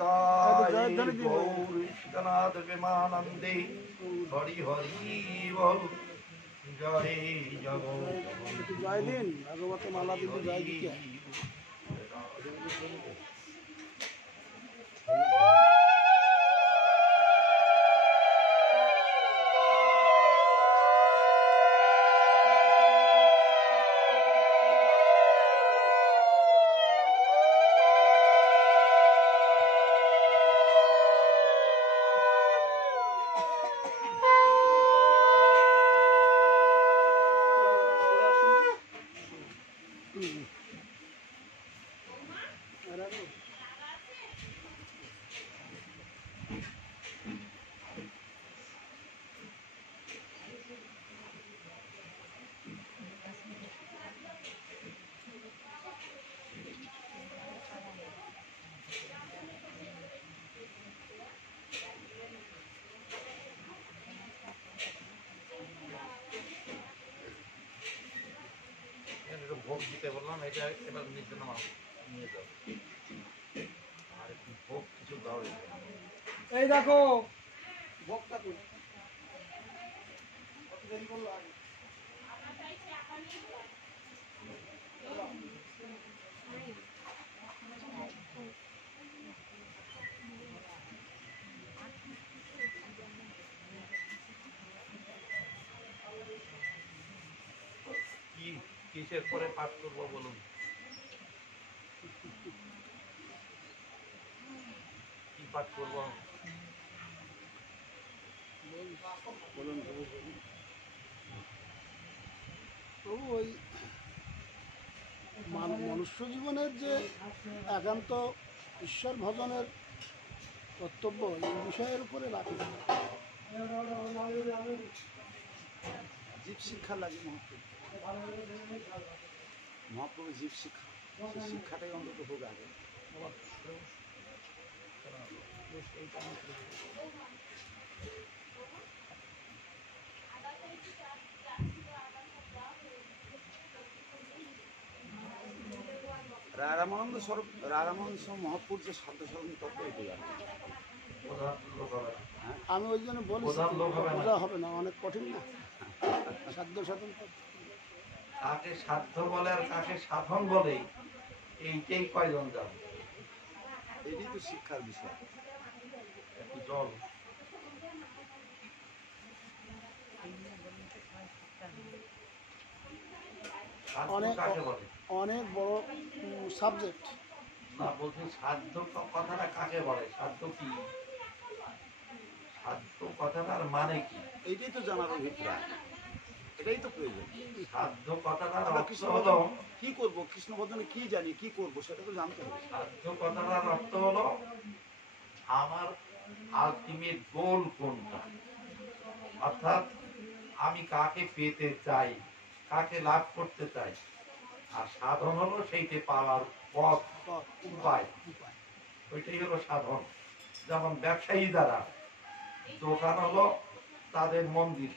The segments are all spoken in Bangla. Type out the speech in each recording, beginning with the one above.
নিতাই গৌর সীতানাথ প্রেমানন্দে হরি হরি বল জয় জয় দিন ভাগবত মালা দিদি জয় দিতে ভোগ দিতে বললাম, এটা এবার নিচে নামাও, নিয়ে যাও। আর একটু ভোগ কিছু দাও। এই দেখো ভোগটা তো দেরি করলো আগে কি কিসের পরে পাঠ করবো বলুন? কি পাঠ করবো? বলুন প্রভু ওই মনুষ্য জীবনের যে একান্ত ঈশ্বর ভজনের কর্তব্য এই বিষয়ের উপরে রাখি জীব শিক্ষা লাগে মহাপ্রভু জীব শিক্ষা, সেই শিক্ষাটাই অন্তত হোক আগে। রারামানন্দ স্বরূপ রারামানন্দ মহাপুর যে সাধ্য সাধন তত্ত্ব এটাই আর কি। আমি ওই জন্য বলেছি বোঝা হবে না, অনেক কঠিন না সাধ্য সাধন কাকে সাধ্য বলে আর কাকে সাধন বলে এইটাই কয়জন যাবে? এটাই তো শিক্ষার বিষয়। একটু জল অনেক কাকে বলে? অনেক বড় সাবজেক্ট। না বলছি সাধ্য কথাটা কাকে বলে? সাধ্য কি? সাধ্য কথাটার মানে কি? এইটাই তো জানার অভিপ্রায়, এটাই তো প্রয়োজন। সাধ্য কথাটার আমরা অর্থ কৃষ্ণ হলো কি করব, কৃষ্ণ ভজনে কি জানি, কি করব সেটা তো জানতে হবে। সাধ্য কথাটার অর্থ হলো আমার আলটিমেট গোল কোনটা, অর্থাৎ আমি কাকে পেতে চাই, কাকে লাভ করতে চাই। আর সাধন হলো সেইটা পাওয়ার পথ, উপায়। ওইটাই হলো সাধন। যেমন ব্যবসায়ী দ্বারা দোকান হলো তাদের মন্দির,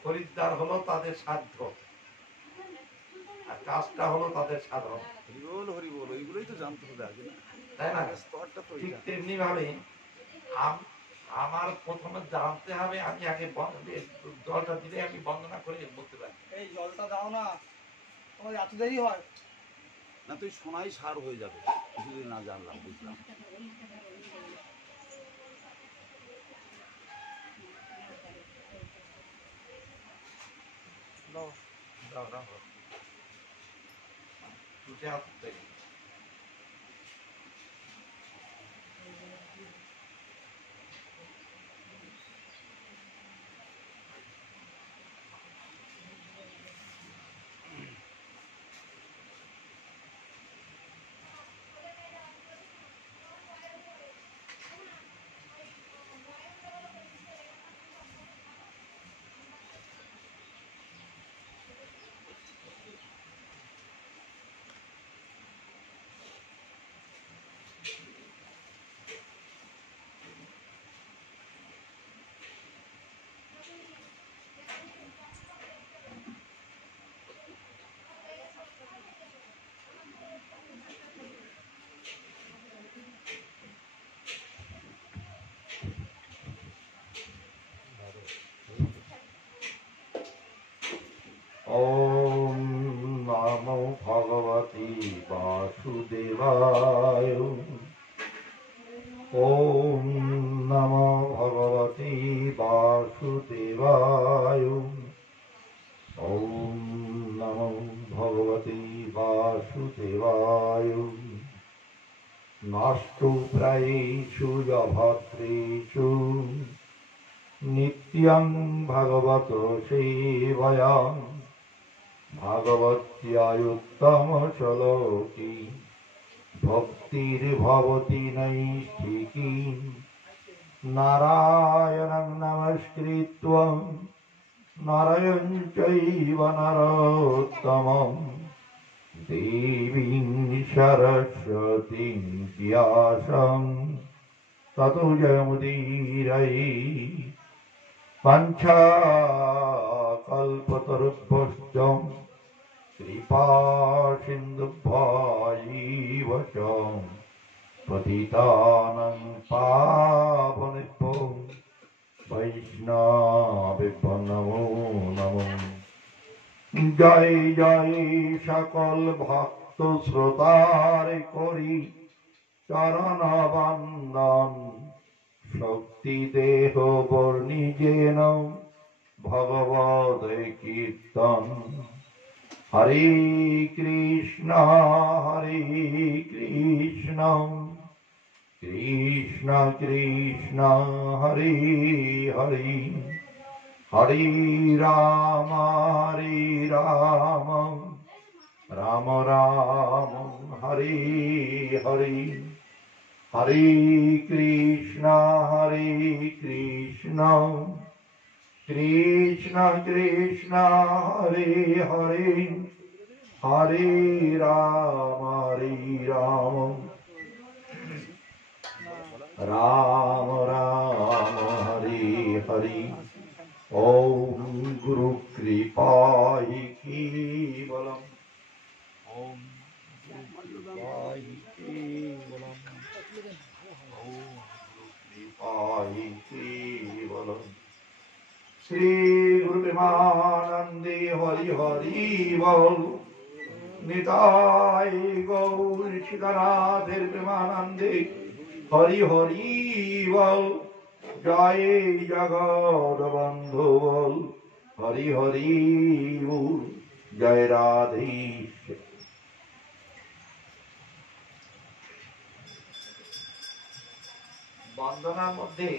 খরিদ্দার হলো তাদের সাধ্য, আর কাজটা হলো তাদের সাধন। হরিবল হরিবল, ওইগুলোই তো জানতে হবে আগে না, তাই না? স্তরটা তো ঠিক তেমনি ভাবে আমার প্রথমে জানতে হবে আমি আগে জলটা দিলে আমি বন্দনা করে বলতে পারি। এই জলটা দাও না, তোমার এত দেরি হয় না, তুই সোনাই সার হয়ে যাবে কিছুদিন না জানলাম, বুঝলাম। দাও দাও দাও দুটো আসতে বাসুদেবায়। ওম নমো ভগবতে বাসুদেবায়। ওম নমো ভগবতে বাসুদেবায়। নষ্টু প্রায়েষু অভদ্রেষু নিত্যং ভাগবত সেবয়া। ভাগবত্যায়ুত্তম শ্লোকি ভক্তির্ভবতি নৈষ্ঠিকী। নারায়ণং নমস্কৃত্য নরং চৈব নরোত্তমং দেবীং সরস্বতীং ব্যাসং ততো জয়মুদীরয়ে। পঞ্চাকল্পতরুভ্যশ্চ কৃপা সিন্ধুভ্যৈব চ পতিতানাং পাবনেভ্যো বৈষ্ণবেভ্যো নমো নমঃ। জয় জয় সকল ভক্ত শ্রোতার করি চরণ বন্দন। শক্তি দেহ বর্ণিজেন ভগবদ কীর্তন। হরে কৃষ্ণ কৃষ্ণ কৃষ্ণ হরে হরে, হরে রাম রাম রাম হরে হরে। হরে কৃষ্ণ কৃষ্ণ কৃষ্ণ হরে হরে, হরে রাম রাম রাম হরে হরে। ওম গুরু কৃপাই কেবলম। ওম গুরু কৃপাই কেবলম। ওম গুরু কৃপাই কেবলম। শ্রী গুরু প্রেমানন্দে হরি হরি বল। নিতাই গৌর সীতানাথের প্রেমানন্দে হরি হরি বল। জয় জগৎ বন্ধু বল হরি হরি বল। জয় রাধে। বন্দনার মধ্যে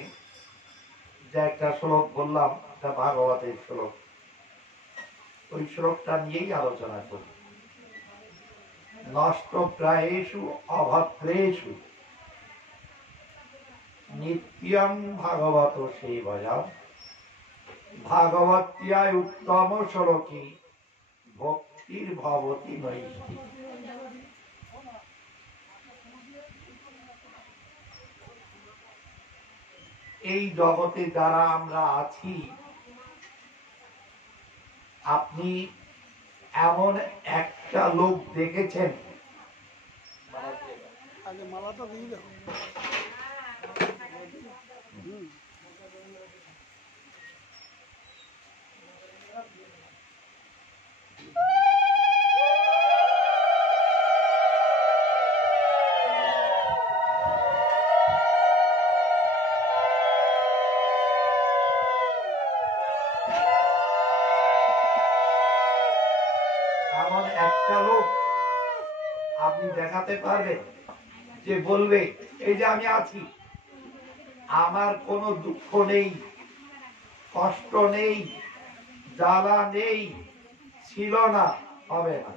যে একটা শ্লোক বললাম, এটা ভাগবতের শ্লোক। ওই শ্লোকটা নিয়েই আলোচনা করি। নষ্ট প্রায়েষু অভদ্রেষু নিত্যং ভাগবত সেবয়া। ভাগবত্যায় উত্তম শ্লোকি ভক্তির ভবতি নৈষ্ঠিকী। এই জগতে যারা আমরা আছি, আপনি এমন একটা লোক দেখেছেন, আগে মালাটা দিয়ে দাও। এমন একটা লোক আপনি দেখাতে পারবেন যে বলবে এই যে আমি আছি, আমার কোনো দুঃখ নেই, কষ্ট নেই, জ্বালা নেই, ছিল না, হবে না।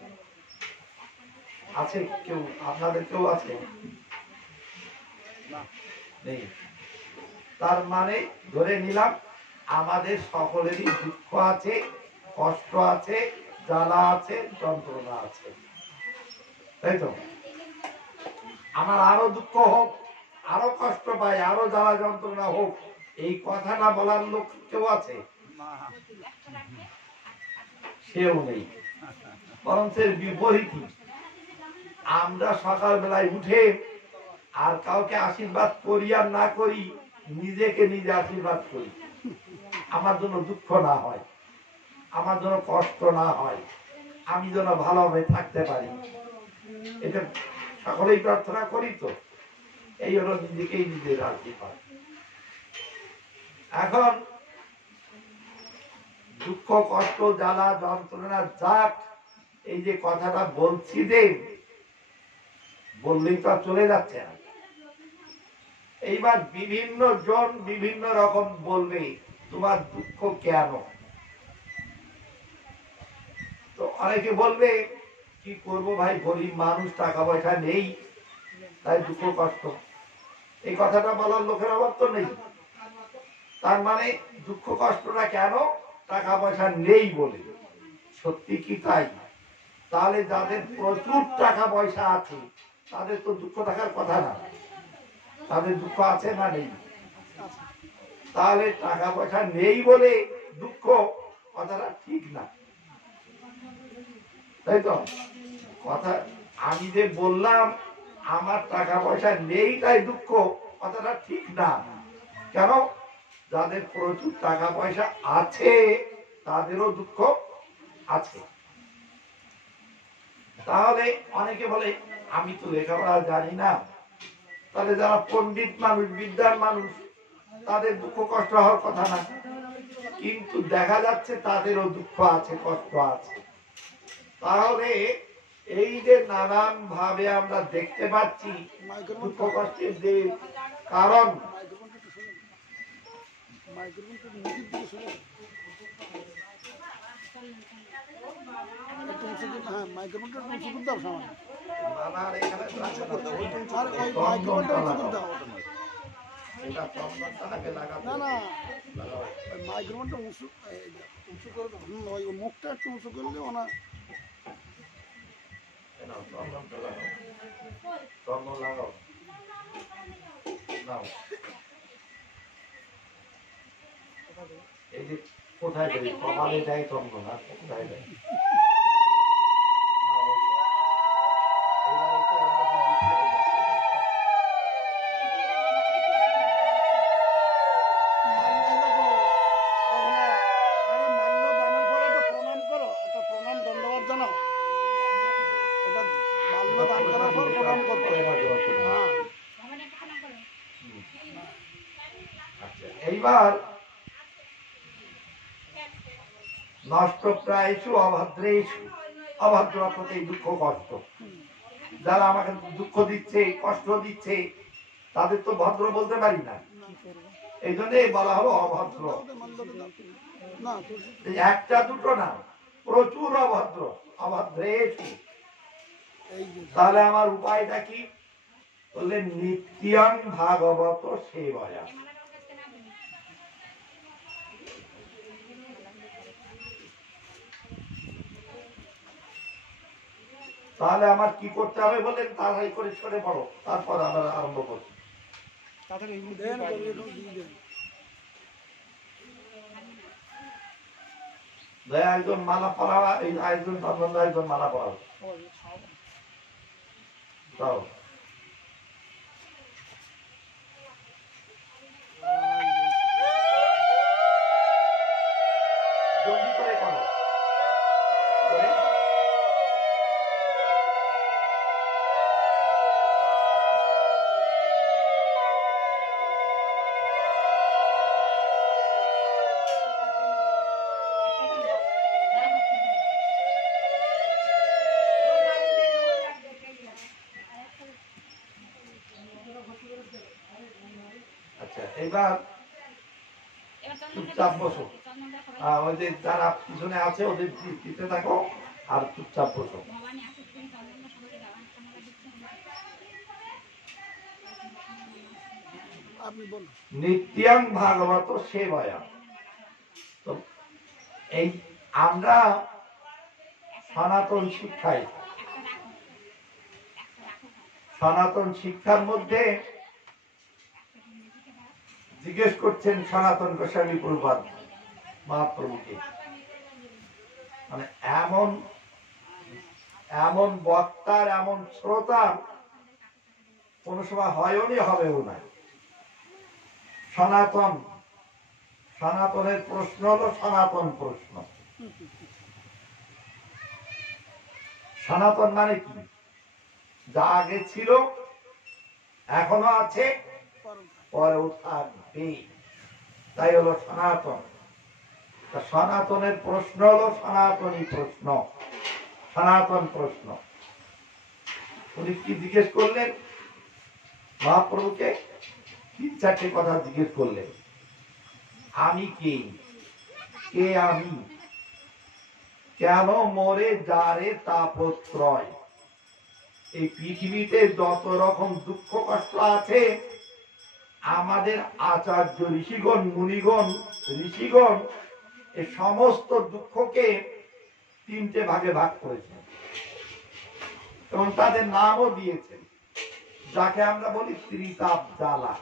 আছে কেউ? আপনাদের কেউ আছে? নেই। তার মানে ধরে নিলাম আমাদের সকলেরই দুঃখ আছে, কষ্ট আছে, জ্বালা আছে, যন্ত্রণা আছে, তাই তো? আমার আরো দুঃখ হোক, আরো কষ্ট পাই, আরো জ্বালা যন্ত্রণা হোক, এই কথাটা বলার লোক কেউ আছে? সেও নেই। বরং এর বিপরীতই। আমরা সকালবেলায় উঠে আর কাউকে আশীর্বাদ করি আর না করি, নিজেকে নিজে আশীর্বাদ করি, আমার জন্য দুঃখ না হয়, আমার জন্য কষ্ট না হয়, আমি যেন ভালোভাবে থাকতে পারি। এটা সকলেই প্রার্থনা করি তো। এই হলো নিজেকেই নিজের রাজি পায়। এখন দুঃখ কষ্ট জ্বালা যন্ত্রণা যাক, এই যে কথাটা বলছি যে বললেই তো আর চলে যাচ্ছে না। এইবার বিভিন্ন জন বিভিন্ন রকম বলবে তোমার দুঃখ কেন। তো অনেকে বলবে কি করব ভাই, গরিব মানুষ, টাকা পয়সা নেই, তাই দুঃখ কষ্ট। এই কথাটা বলার লোকের অভাব তো নেই। তার মানে দুঃখ কষ্টটা কেন, টাকা পয়সা নেই বলে। সত্যি কি তাই? তাহলে যাদের প্রচুর টাকা পয়সা আছে তাদের তো দুঃখ থাকার কথা না, তাদের দুঃখ আছে না নেই? তাহলে টাকা পয়সা নেই বলে দুঃখ, কথাটা ঠিক না, তাই তো? কথা আমি যে বললাম আমার টাকা পয়সা নেই তাই দুঃখ, কথাটা ঠিক না। কেন? যাদের প্রচুর টাকা পয়সা আছে তাদেরও দুঃখ আছে। তাহলে অনেকে বলে আমি তো লেখাপড়া জানি না, তাহলে যারা পণ্ডিত মানুষ, বিদ্যার মানুষ, তাদের দুঃখ কষ্ট হওয়ার কথা না। কিন্তু দেখা যাচ্ছে তাদেরও দুঃখ আছে, কষ্ট আছে। তাহলে এই যে নানান ভাবে আমরা দেখতে পাচ্ছি দুঃখ কষ্টের যে কারণ, নানার এখানে এটা চন্দনটাকে লাগাতে না না ওই মাইক্রোফোনটা উঁচু উঁচু করে দাও। ওই মুখটা একটু উঁচু করলে ওনার চন্দনটা লাগাও, চন্দন লাগাও, নাও। এই যে কোথায় দেয়, কপালে দেয় চন্দন, আর কোথায় দেয়? নাও, এই যে। এইবার এটা অন্যকে দিতে হবে। মাল্য দানের পরে একটা প্রণাম করো, একটা প্রণাম দণ্ডবাদ জানাও। এটা মাল্য দান করার পর প্রণাম করতে হবে। হ্যাঁ আচ্ছা, এইবার নষ্ট প্রায়শু অভদ্রেশু, অভদ্র প্রতি দুঃখ কষ্ট। যারা আমাকে দুঃখ দিচ্ছে, কষ্ট দিচ্ছে, তাদের তো ভদ্র বলতে পারি না, এই জন্যই বলা হলো অভদ্র। না এই একটা দুটো না, প্রচুর অভদ্র, অভদ্রেশু। তাহলে আমার উপায়টা কি? বললেন নিত্যং ভাগবত সেবয়া। তাহলে আমার কি করতে হবে বলেন? তাড়াতাড়ি করে সরে পড়ো, তারপর আমরা আরম্ভ করছি। দয়া একজন মালা পড়াবা, এই একজন চন্দন, একজন মালা পড়াবো। দাও। জলদি করে করো। করে। আচ্ছা, এবার চুপচাপ বসো। ওই যে যারা পিছনে আছে ওদের দিতে থাকো, আর চুপচাপ বসো। আপনি বলুন। নিত্যং ভাগবত সেবয়া। তো এই আমরা সনাতন শিক্ষায়, সনাতন শিক্ষার মধ্যে জিজ্ঞেস করছেন সনাতন গোস্বামী প্রভুপাদ মহাপ্রভুকে, মানে এমন এমন বক্তার, এমন শ্রোতার কোন সময় হয়নি, হবেও না। সনাতন, সনাতনের প্রশ্ন হলো সনাতন প্রশ্ন। সনাতন মানে কি? যা আগে ছিল এখনো আছে, পরেও থাকবে। তাই হলো সনাতন। তা সনাতনের প্রশ্ন হলো সনাতনী প্রশ্ন, সনাতন প্রশ্ন। উনি কি জিজ্ঞেস করলেন মহাপ্রভুকে? 3-4টে কথা জিজ্ঞেস করলেন। আমি কে? কে আমি? কেন মোরে যারে তাপত্রয়? এই পৃথিবীতে যত রকম দুঃখ কষ্ট আছে, আমাদের আচার্য ঋষিগণ, মুনিগণ, ঋষিগণ এই সমস্ত দুঃখকে 3টে ভাগে ভাগ করেছেন এবং তাদের নামও দিয়েছেন, যাকে আমরা বলি ত্রিতাপ জ্বালা।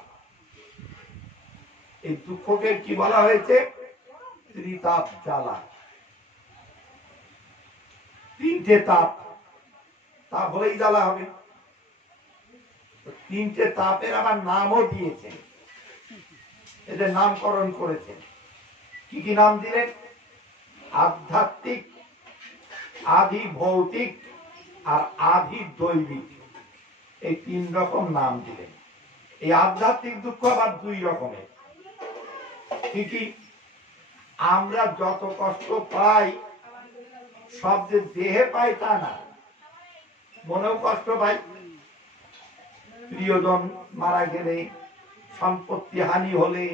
এই দুঃখকে কি বলা হয়েছে? ত্রিতাপ জ্বালা। 3টে তাপ, তাপ হলেই জ্বালা হবে। 3টে তাপের আবার নামও দিয়েছেন, এদের নামকরণ করেছেন। কি কি নাম দিলেন? আধ্যাত্মিক, আধি ভৌতিক আর আধি দৈবিক, এই 3 রকম নাম দিলেন। এই আধ্যাত্মিক দুঃখ আবার 2 রকমের। কি কি? আমরা যত কষ্ট পাই সব যে দেহে পাই তা না, মনেও কষ্ট পাই। প্রিয়জন মারা গেলে, সম্পত্তি হানি হলে,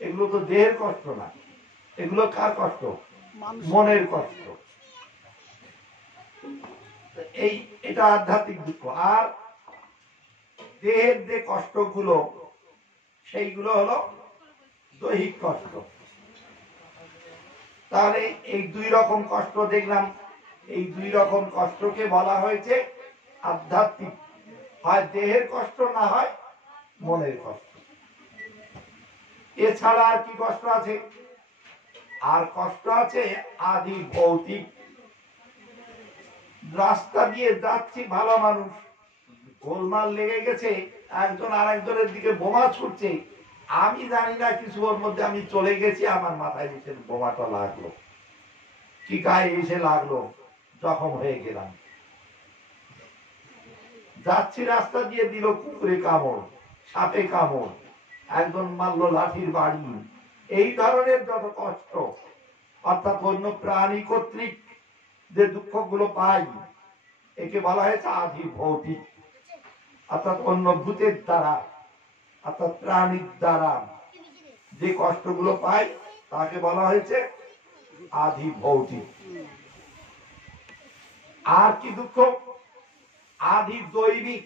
এগুলো তো দেহের কষ্ট না, এগুলো কার কষ্ট? মনের কষ্ট। এটা আধ্যাত্মিক দুঃখ। আর দেহের যে কষ্টগুলো, সেইগুলো হলো দৈহিক কষ্ট। তাহলে এই 2 রকম কষ্ট দেখলাম, এই 2 রকম কষ্টকে বলা হয়েছে আধ্যাত্মিক। হয় দেহের কষ্ট, না হয় মনের কষ্ট। এছাড়া আর কি কষ্ট আছে? আর কষ্ট আছে আদি ভৌতিক। রাস্তা দিয়ে যাচ্ছি, ভালো মানুষ, গোলমাল লেগে গেছে, একজন আরেকজনের দিকে বোমা ছুটছে, আমি জানি না কিছু, ওর মধ্যে আমি চলে গেছি, আমার মাথায় এসে বোমাটা লাগলো, কি গায়ে এসে লাগলো, জখম হয়ে গেলাম। যাচ্ছি রাস্তা দিয়ে, দিল কুকুরে কামড়, সাপে কামড়, একজন মারলো লাঠির বাড়ি। এই ধরনের যত কষ্ট, অর্থাৎ অন্য প্রাণী কর্তৃক যে দুঃখগুলো পাই, একে বলা হয়েছে আধি ভৌতিক। অর্থাৎ অন্য ভূতের দ্বারা, অর্থাৎ প্রাণীর দ্বারা যে কষ্টগুলো পাই, তাকে বলা হয়েছে আধি ভৌতিক। আর কি দুঃখ? আধি দৈবিক,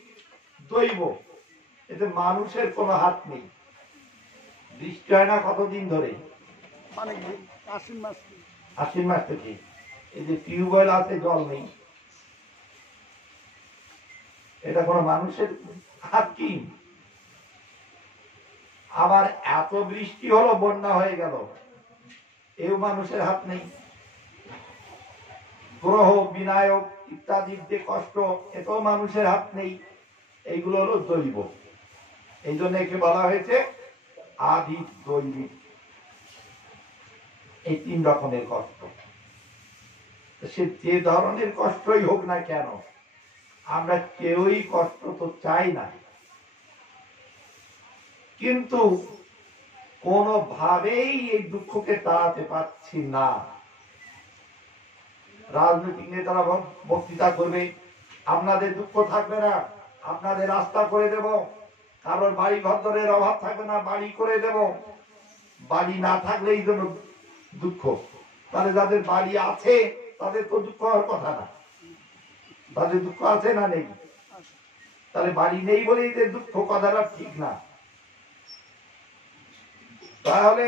দৈব। এতে মানুষের কোনো হাত নেই। বৃষ্টি হয় না কতদিন ধরে? আশ্বিন মাস থেকে। এই যে টিউবওয়েল আছে, জল নেই, এটা কোনো মানুষের হাত কি? আবার এত বৃষ্টি হলো, বন্যা হয়ে গেল, এও মানুষের হাত নেই। গ্রহ বিনায়ক ইত্যাদির যে কষ্ট, এতেও মানুষের হাত নেই। এইগুলো হলো দৈব। এই জন্য একে বলা হয়েছে আদি দৈবিক। এই 3 রকমের কষ্ট। সে যে ধরনের কষ্টই হোক না কেন, আমরা কেউই কষ্ট তো চাই না, কিন্তু কোনোভাবেই এই দুঃখকে তাড়াতে পারছি না। রাজনৈতিক নেতারা বক্তৃতা করবে, আপনাদের দুঃখ থাকবে না, আপনাদের রাস্তা করে দেব, কারোর বাড়ি ঘরের অভাব থাকবে না, বাড়ি করে দেব। বাড়ি না থাকলে এই জন্য দুঃখ। তাহলে যাদের বাড়ি আছে তাদের তো দুঃখ হওয়ার কথা না, তাদের দুঃখ আছে না নেই? তাহলে বাড়ি নেই বলেই যে দুঃখ, কথাটা ঠিক না। তাহলে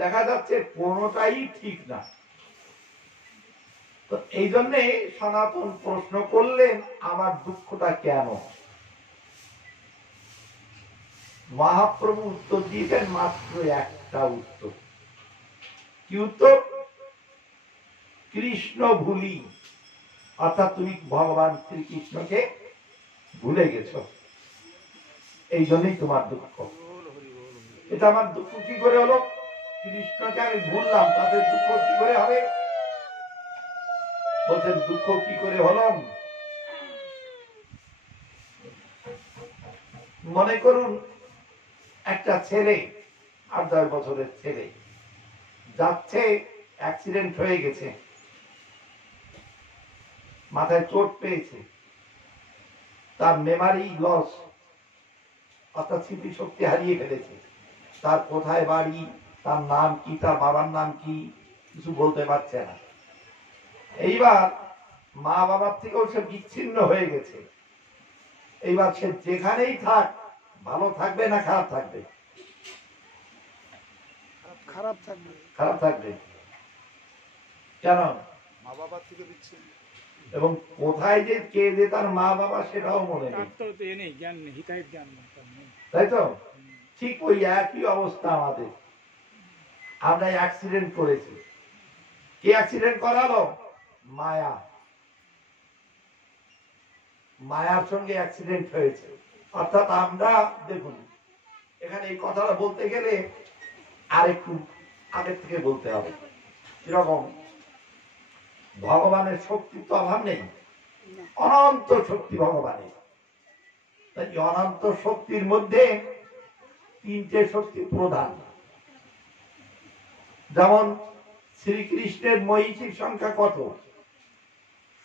দেখা যাচ্ছে কোনোটাই ঠিক না। তো এই জন্যে সনাতন প্রশ্ন করলেন, আমার দুঃখটা কেন? মহাপ্রভু উত্তর দিয়েছেন মাত্র একটা উত্তর। কি উত্তর? কৃষ্ণ ভুলি, অর্থাৎ তুমি ভগবান শ্রীকৃষ্ণকে ভুলে গেছো, এই জন্যই তোমার দুঃখ। এটা আমার দুঃখ কি করে হলো? কৃষ্ণকে আমি ভুললাম, তাদের দুঃখ কি করে হবে? বলছেন দুঃখ কি করে হলো? মনে করুন একটা ছেলে 8-10 বছরের ছেলে যাচ্ছে, অ্যাক্সিডেন্ট হয়ে গেছে, মাথায় চোট পেয়েছে, তার মেমারি লস, অর্থাৎ স্মৃতি শক্তি হারিয়ে ফেলেছে, তার কোথায় বাড়ি, তার নাম কি, তার বাবার নাম কি, কিছু বলতে পারছে না। এইবার মা বাবার থেকেও সে বিচ্ছিন্ন হয়ে গেছে। এইবার সে যেখানেই থাক ভালো থাকবে না খারাপ থাকবে? খারাপ থাকবে। খারাপ থাকবে। কেন? মা বাবার থেকে বিচ্ছিন্ন। এবং কোথায় যে কে যে তার মা বাবা সেটাও মনে নেই, তাই তো? ঠিক ওই একই অবস্থা আমাদের। আমরা অ্যাক্সিডেন্ট করেছি, কে অ্যাক্সিডেন্ট করালো? মায়া। মায়ার সঙ্গে অ্যাক্সিডেন্ট হয়েছে। অর্থাৎ আমরা দেখুন, এখানে এই কথাটা বলতে গেলে আরেকটু আগের থেকে বলতে হবে। কিরকম? ভগবানের শক্তির তো অভাব নেই, অনন্ত শক্তি ভগবানের। তাই অনন্ত শক্তির মধ্যে 3টে শক্তি প্রধান। যেমন শ্রীকৃষ্ণের মহিষীর সংখ্যা কত?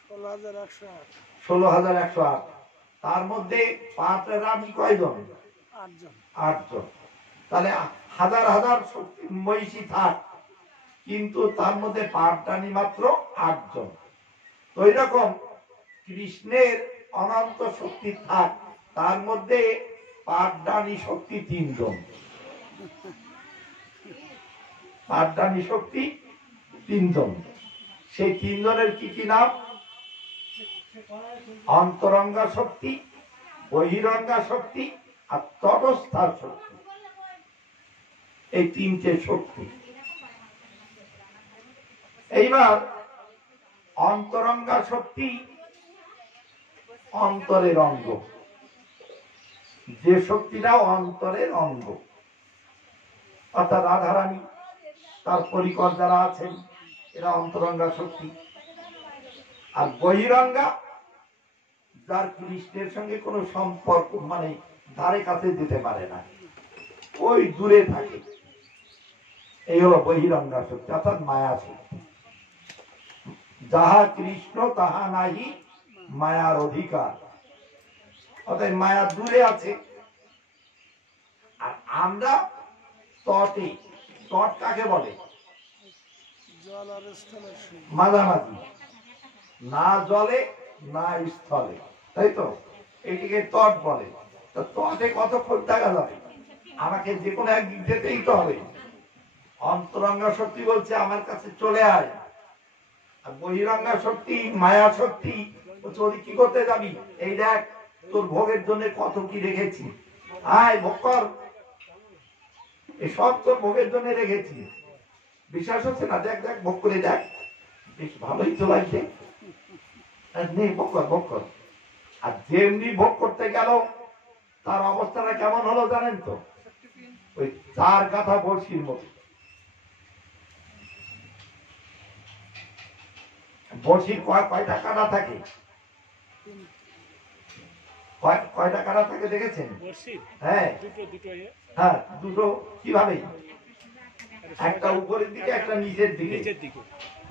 16,108। 16,108। তার মধ্যে পাটরানী কয়জন? 8 জন। 8 জন। তাহলে হাজার হাজার শক্তি মহিষী থাক, কিন্তু তার মধ্যে পাটরানী মাত্র 8 জন। তো এইরকম কৃষ্ণের অনন্ত শক্তি থাক, তার মধ্যে পাটরানী শক্তি 3 জন। পাটরানী শক্তি 3 জন। সেই 3 জনের কি কি নাম? অন্তরঙ্গা শক্তি, বহিরঙ্গা শক্তি আর তটস্থা শক্তি। এই 3টে শক্তি। এইবার অন্তরঙ্গা শক্তি অন্তরের অঙ্গ, যে শক্তিটা অন্তরের অঙ্গ, অর্থাৎ রাধারানী তার পরিকর যারা আছেন এরা অন্তরঙ্গা শক্তি। আর বহিরঙ্গা যার কৃষ্ণের সঙ্গে কোনো সম্পর্ক, মানে ধারে কাছে যেতে পারে না, ওই দূরে থাকে, এই হলো বহিরঙ্গা শক্তি, অর্থাৎ মায়া শক্তি। যাহা কৃষ্ণ তাহা নাহি মায়ার অধিকার, অর্থাৎ মায়া দূরে আছে। আর আমরা তটে। তট কাকে বলে? জল আর স্থলের সঙ্গে মাঝামাঝি, না জলে না স্থলে, তাই তো? এটিকে তট বলে। তো তটে কতক্ষণ থাকা যাবে? আমাকে যে কোনো একদিক যেতেই তো হবে। অন্তরঙ্গা শক্তি বলছে আমার কাছে চলে আয়, আর বহিরঙ্গা শক্তি মায়া শক্তি বলছে ওদিক কি করতে যাবি? এই দেখ তোর ভোগের জন্য কত কি রেখেছি, আয় ভোগ কর, এসব তোর ভোগের জন্য রেখেছি। বিশ্বাস হচ্ছে না? দেখ দেখ ভোগ করে দেখ, বেশ ভালোই তো লাগছে, নেই ভোগ কর ভোগ কর। আর যেমনি ভোগ করতে গেল তার অবস্থাটা কেমন হলো জানেন তো? ওই 4 কাঠা বড়শির মতো। বড়শির কয়টা কাটা থাকে? কয়টা কাটা থাকে দেখেছেন? হ্যাঁ হ্যাঁ, দুটো। কিভাবে? একটা উপরের দিকে একটা নিচের দিকে।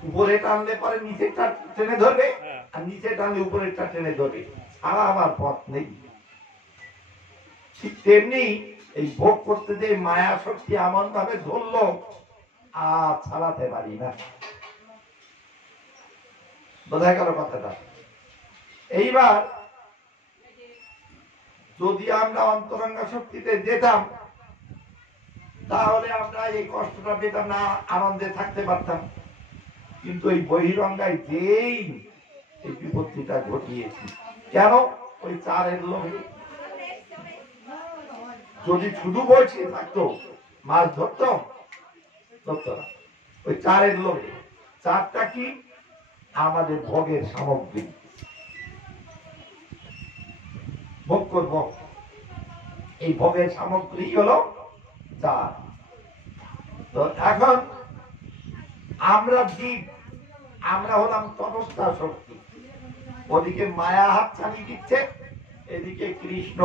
উপরে টানলে পরে নিচেরটা টেনে ধরবে, আর নিচে টানলে উপরেরটা টেনে ধরবে, ছাড়া আমার পথ নেই। ঠিক তেমনি এই ভোগ করতে যে মায়া শক্তি এমন ভাবে ধরলো আর ছাড়াতে পারি না। বোঝা গেল কথাটা? এইবার যদি আমরা অন্তরঙ্গা শক্তিতে যেতাম তাহলে আমরা এই কষ্টটা পেতাম না, আনন্দে থাকতে পারতাম। কিন্তু এই বহিরঙ্গায় যেই এই বিপত্তিটা ঘটিয়েছি। কেন? ওই 4-এর লোভে। যদি শুধু বলছি থাকতো মাছ ধরতো না, ওই 4-এর লোভে। 4টা কি? আমাদের ভোগের সামগ্রী, ভোগ করব, এই ভোগের সামগ্রী হলো 4। তো এখন আমরা জীব, আমরা হলাম তটস্থা শক্তি। ওদিকে মায়া হাত ছানি দিচ্ছে, এদিকে কৃষ্ণ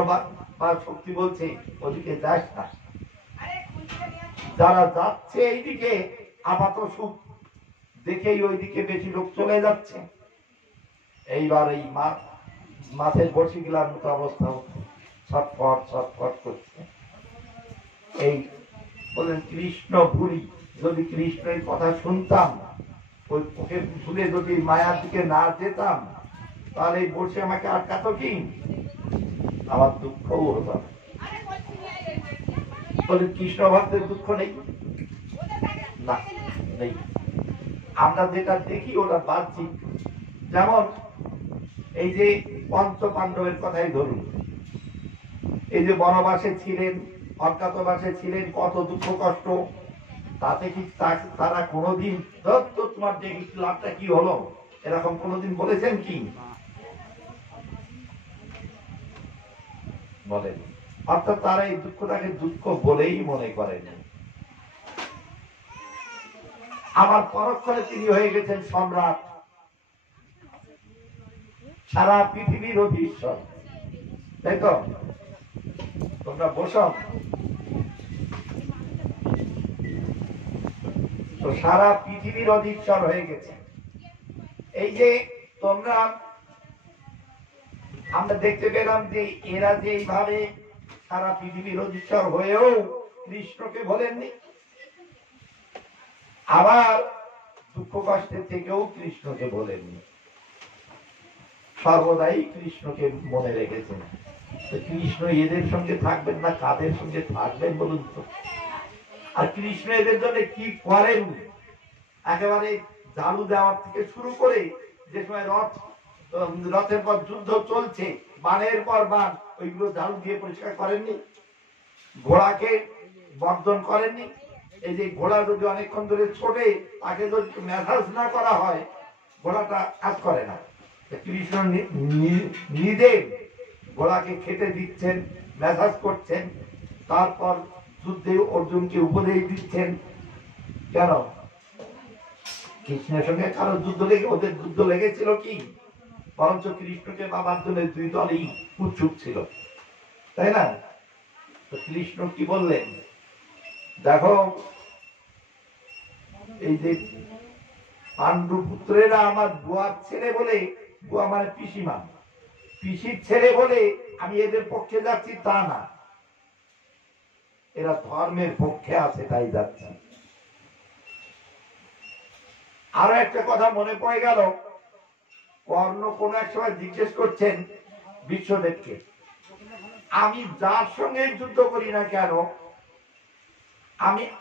মা শক্তি বলছে ওদিকে যাস না। যারা যাচ্ছে এইদিকে আপাত সুখ দেখেই ওইদিকে বেশি লোক চলে যাচ্ছে। এইবার এই মাছের বসি গেলার মতো অবস্থা হচ্ছে, ছটফট ছটফট করছে। এই বলেন কৃষ্ণ ভুলি, যদি কৃষ্ণের কথা শুনতাম, ওই ওকে ভুলে যদি মায়ার দিকে না যেতাম, তাহলে বসে আমাকে আটকাতো কি, আমার দুঃখও হতো। বলে কৃষ্ণ ভক্তের দুঃখ নেই না, নেই। আমরা যেটা দেখি ওটা বাহ্যিক। যেমন এই যে পঞ্চ পাণ্ডবের কথাই ধরুন, এই যে বনবাসে ছিলেন, অজ্ঞাতবাসে ছিলেন, কত দুঃখ কষ্ট, তাতে কি তারা কোনোদিন তো তোমার দেখি লাভটা কি হলো এরকম কোনোদিন বলেছেন কি? বলেন। অর্থাৎ তারা এই দুঃখটাকে দুঃখ বলেই মনে করেন। আমার পরক্ষণে তিনি হয়ে গেছেন সম্রাট, সারা পৃথিবীর অধীশ্বর, তাই তো? তোমরা বসো। তো সারা পৃথিবীর অধীশ্বর হয়ে গেছে। এই যে তোমরা, আমরা দেখতে পেলাম যে এরা যে এইভাবে সারা পৃথিবীর অধীশ্বর হয়েও কৃষ্ণকে বলেননি, আবার দুঃখ কষ্টের থেকেও কৃষ্ণকে বলেননি, সর্বদাই কৃষ্ণকে মনে রেখেছেন। কৃষ্ণ এদের সঙ্গে থাকবেন না, কাদের সঙ্গে থাকবেন বলুন তো? আর কৃষ্ণ এদের জন্য কি করেন? একেবারে ঝাড়ু দেওয়ার থেকে শুরু করে, যে সময় রথের পর যুদ্ধ চলছে, বানের পর বান, ওইগুলো ঝাড়ু দিয়ে পরিষ্কার করেননি। ঘোড়াকে বর্জন করেননি। এই যে ঘোড়া যদি অনেকক্ষণ ধরে ছোটে, তাকে যদি ম্যাসাজ না করা হয়, ঘোড়াটা কাজ করে না। কৃষ্ণ নিজে ঘোড়াকে খেতে দিচ্ছেন, ম্যাসাজ করছেন, তারপর যুদ্ধে অর্জুনকে উপদেশ দিচ্ছেন। কেন? কৃষ্ণের সঙ্গে কারো যুদ্ধ লেগে, ওদের যুদ্ধ লেগেছিল কি? বরঞ্চ কৃষ্ণকে বাবার জন্য দুই দলই উৎসুক ছিল, তাই না? তো কৃষ্ণ কি বললেন? দেখো, এই যে পাণ্ডু পুত্রেরা আমার বুয়ার ছেলে বলে, বুয়া মানে পিসিমা, পিসির ছেলে বলে আমি এদের পক্ষে যাচ্ছি তা না, এরা ধর্মের পক্ষে আছে তাই যাচ্ছে। আরো একটা কথা মনে পড়ে গেল, কর্ণ কোন এক সময় জিজ্ঞেস করছেন বিশ্বদেবকে, আমি যার সঙ্গে যুদ্ধ করি না কেন,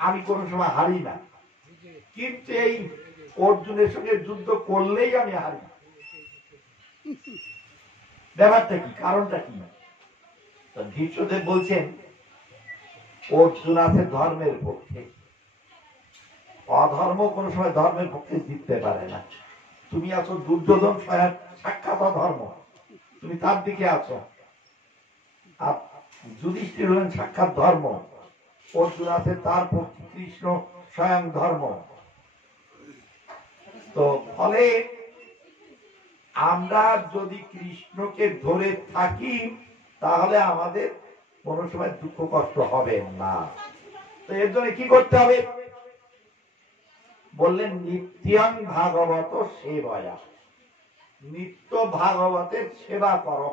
আমি কোনো সময় হারি না, কিন্তু এই অর্জুনের সঙ্গে যুদ্ধ করলেই আমি হারি। ব্যাপারটা কি? কারণটা কি? বিশ্বদেব বলছেন, অর্জুন আছে ধর্মের পক্ষে, অধর্ম কোন সময় ধর্মের পক্ষে জিততে পারে না। তুমি আছো দুর্যোধন সাক্ষাৎ অধর্ম, তুমি তার দিকে আছো। আর যুধিষ্ঠির হলেন সাক্ষাৎ ধর্ম, অর্জুন আছে তার পক্ষে, কৃষ্ণ স্বয়ং ধর্ম। তো ফলে আমরা যদি কৃষ্ণকে ধরে থাকি, তাহলে আমাদের কোনো সময় দুঃখ কষ্ট হবে না। তো এর জন্য কি করতে হবে? বললেন নিত্যং ভাগবত সেবয়া, নিত্য ভাগবতের সেবা করো,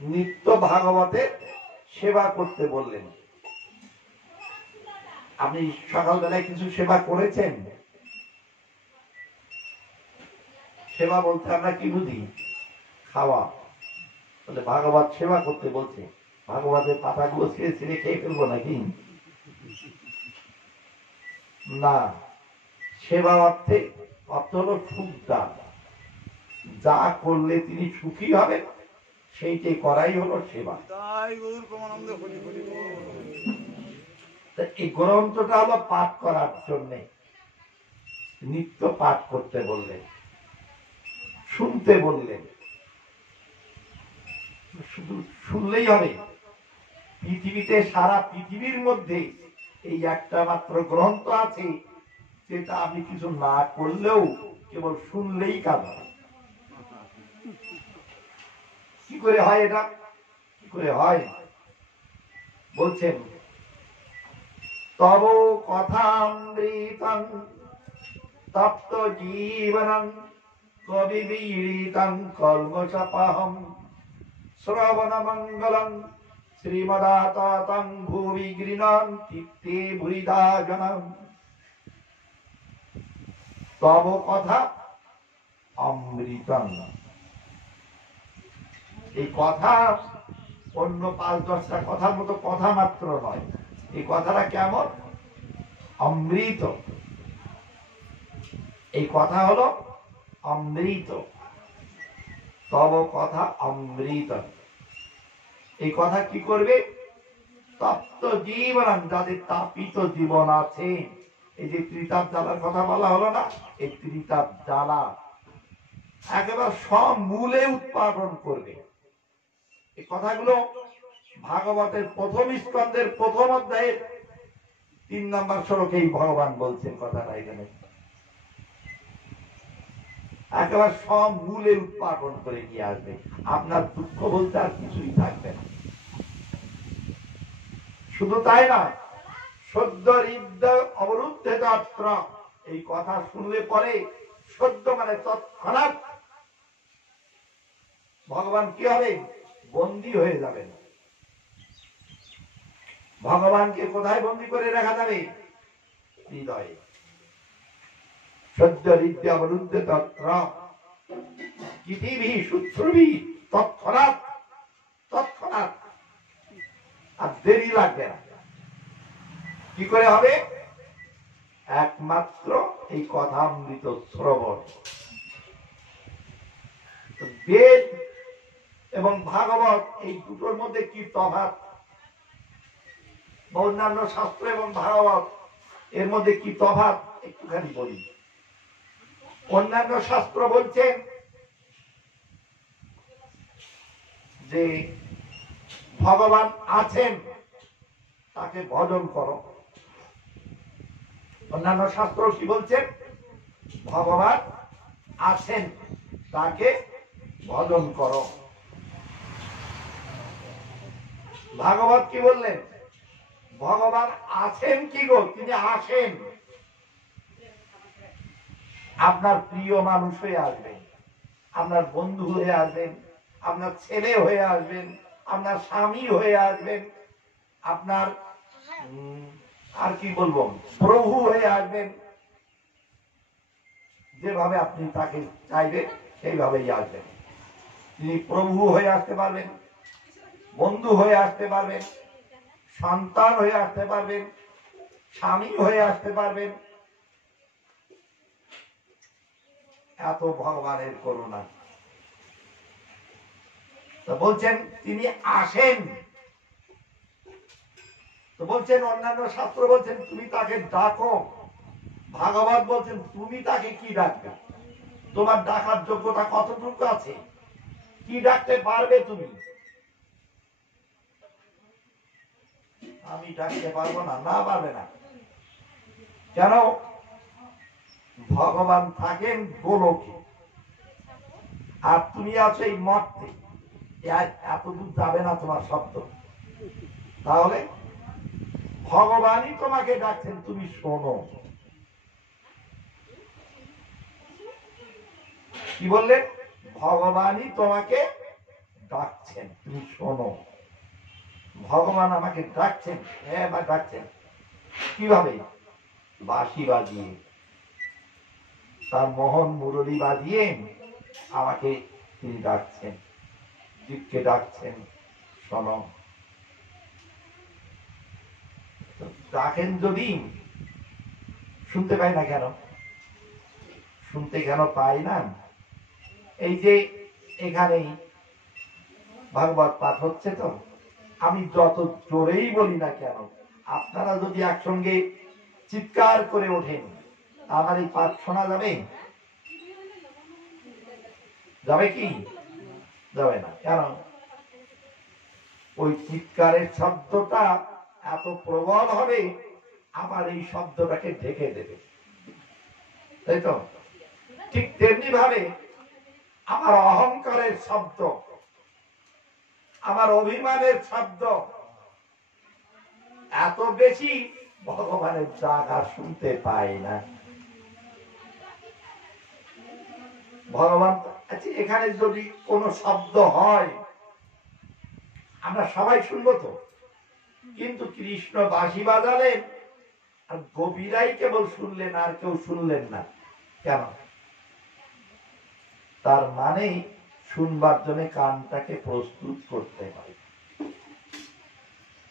নিত্য ভাগবতের সেবা করতে বললেন। আপনি সকালবেলায় কিছু সেবা করেছেন? সেবা বলতে আমরা কি বুঝি? খাওয়া। বলে ভাগবত সেবা করতে বলছে, ভাগবতের পাতাগুলো ছিঁড়ে ছিঁড়ে খেয়ে ফেলবো নাকি? না, সেবা অর্থে অর্থ হলো সুখ দান। যা করলে তিনি সুখী হবেন সেইটাই করাই হলো সেবা। এই গ্রন্থটা হলো পাঠ করার জন্যে, নিত্য পাঠ করতে বললেন, শুনতে বললেন। শুধু শুনলেই হবে? পৃথিবীতে, সারা পৃথিবীর মধ্যে এই একটা মাত্র গ্রন্থ আছে যেটা আপনি কিছু না করলেও কেবল শুনলেই কাজ হয়। কি করে হয় এটা? কি করে হয়? বলছেন তব কথামৃতং তপ্ত জীবনং কবিবীড়িতং কল্মষাপহম শ্রবণ মঙ্গলং শ্রীমদাতং ভুবি গৃণন্তি তে ভুরিদা জনম। তব কথা অমৃতং। এই কথা অন্য ৫-১০টা কথার মতো কথা মাত্র নয়, এই কথাটা কেমন? অমৃত। এই কথা হলো অমৃত। তব কথা অমৃত। এই কথা কি করবে? তপ্ত জীবন, যাদের তাপিত জীবন আছে, এই যে ত্রিতাপ জ্বালার কথা বলা হলো না, এই ত্রিতাপ জ্বালা একেবারে সব মূলে উৎপাদন করবে। এই কথাগুলো ভাগবতের প্রথম স্কন্ধের প্রথম অধ্যায়ের ৩ নম্বর শ্লোকেই ভগবান বলছেন কথাটা। এখানে একেবারে সব মূলে উৎপাদন করে নিয়ে আসবে। আপনার দুঃখ বলতে আর কিছুই থাকবে না। শুধু তাই না, সদ্য হৃদয় অবরুদ্ধে তত্র, এই কথা শুনলে পরে সদ্য মানে তৎক্ষণাৎ ভগবান কি হবে? বন্দী হয়ে যাবেন। ভগবানকে কোথায় বন্দী করে রাখা যাবে? হৃদয়ে। সদ্য হৃদয় অবরুদ্ধে তত্র পৃথিবী শুশ্রুবি, তৎক্ষণাৎ, তৎক্ষণাৎ, আর দেরি লাগবে না। কি করে হবে? একমাত্র এই কথামৃত শ্রবণ। বেদ এবং ভাগবত এই দুটোর মধ্যে কি তফাৎ? অন্যান্য শাস্ত্র এবং ভাগবত এর মধ্যে কি তফাৎ একটুখানি বলি। অন্যান্য শাস্ত্র বলছেন যে ভগবান আছেন, তাকে ভজন করো। অন্যান্য শাস্ত্র কি বলছেন? ভগবান আছেন, তাকে ভজন করো। ভাগবত কি বললেন? ভগবান আছেন কি গো? তিনি আসেন। আপনার প্রিয় মানুষ হয়ে আসবেন, আপনার বন্ধু হয়ে আসবেন, আপনার ছেলে হয়ে আসবেন, আপনার স্বামী হয়ে আসবেন, আপনার আর কি বলবো, প্রভু হয়ে আসবেন। যেভাবে আপনি তাকে চাইবেন সেইভাবেই আসবেন। তিনি প্রভু হয়ে আসতে পারবেন, বন্ধু হয়ে আসতে পারবেন, সন্তান হয়ে আসতে পারবেন, স্বামী হয়ে আসতে পারবেন। এত ভগবানের করুণা। তো বলছেন তিনি আসেন। তো বলছেন অন্যান্য শাস্ত্র বলছেন তুমি তাকে ডাকো। ভাগবত বলছেন তুমি তাকে কি ডাকবে? তোমার ডাকার যোগ্যতা কতটুকু আছে? কি ডাকতে পারবে তুমি? আমি ডাকতে পারবো না। না, পারবে না। কেন? ভগবান থাকেন গোলকে, আর তুমি আছো এই মর্তে। এত দূর যাবে না তোমার শব্দ। তাহলে ভগবানই তোমাকে ডাকছেন, তুমি শোনো। কি বললেন? ভগবানই তোমাকে ডাকছেন, তুমি শোনো। ভগবান আমাকে ডাকছেন। হ্যাঁ, ডাকছেন। কিভাবে? বাঁশি বাজিয়ে, তার মোহন মুরলী বাজিয়ে আমাকে তিনি ডাকছেন, জীবকে ডাকছেন, শোনো। ডাকেন যদি, শুনতে পাই না কেন? শুনতে কেন পাই না? এই যে এখানেই ভাগবত পাঠ হচ্ছে, তো আমি যত জোরেই বলি না কেন, আপনারা যদি একসঙ্গে চিৎকার করে ওঠেন, আমার এই পাঠ শোনা যাবে? যাবে কি? যাবে না। কেন? ওই চিৎকারের শব্দটা এত প্রবল হবে, আমার এই শব্দটাকে ঢেকে দেবে। তাই তো? ঠিক তেমনি ভাবে আমার অহংকারের শব্দ আমার অভিমানের শব্দ এত বেশি, ভগবানের জায়গা শুনতে পাই না। ভগবান, আচ্ছা এখানে যদি কোনো শব্দ হয় আমরা সবাই শুনবো তো, কিন্তু কৃষ্ণ বাঁশি বাজালেন আর গোপীরাই কেবল শুনলেন, আর কেউ শুনলেন না। কেন? তার মানে শুনবার জন্য কানটাকে প্রস্তুত করতে হয়।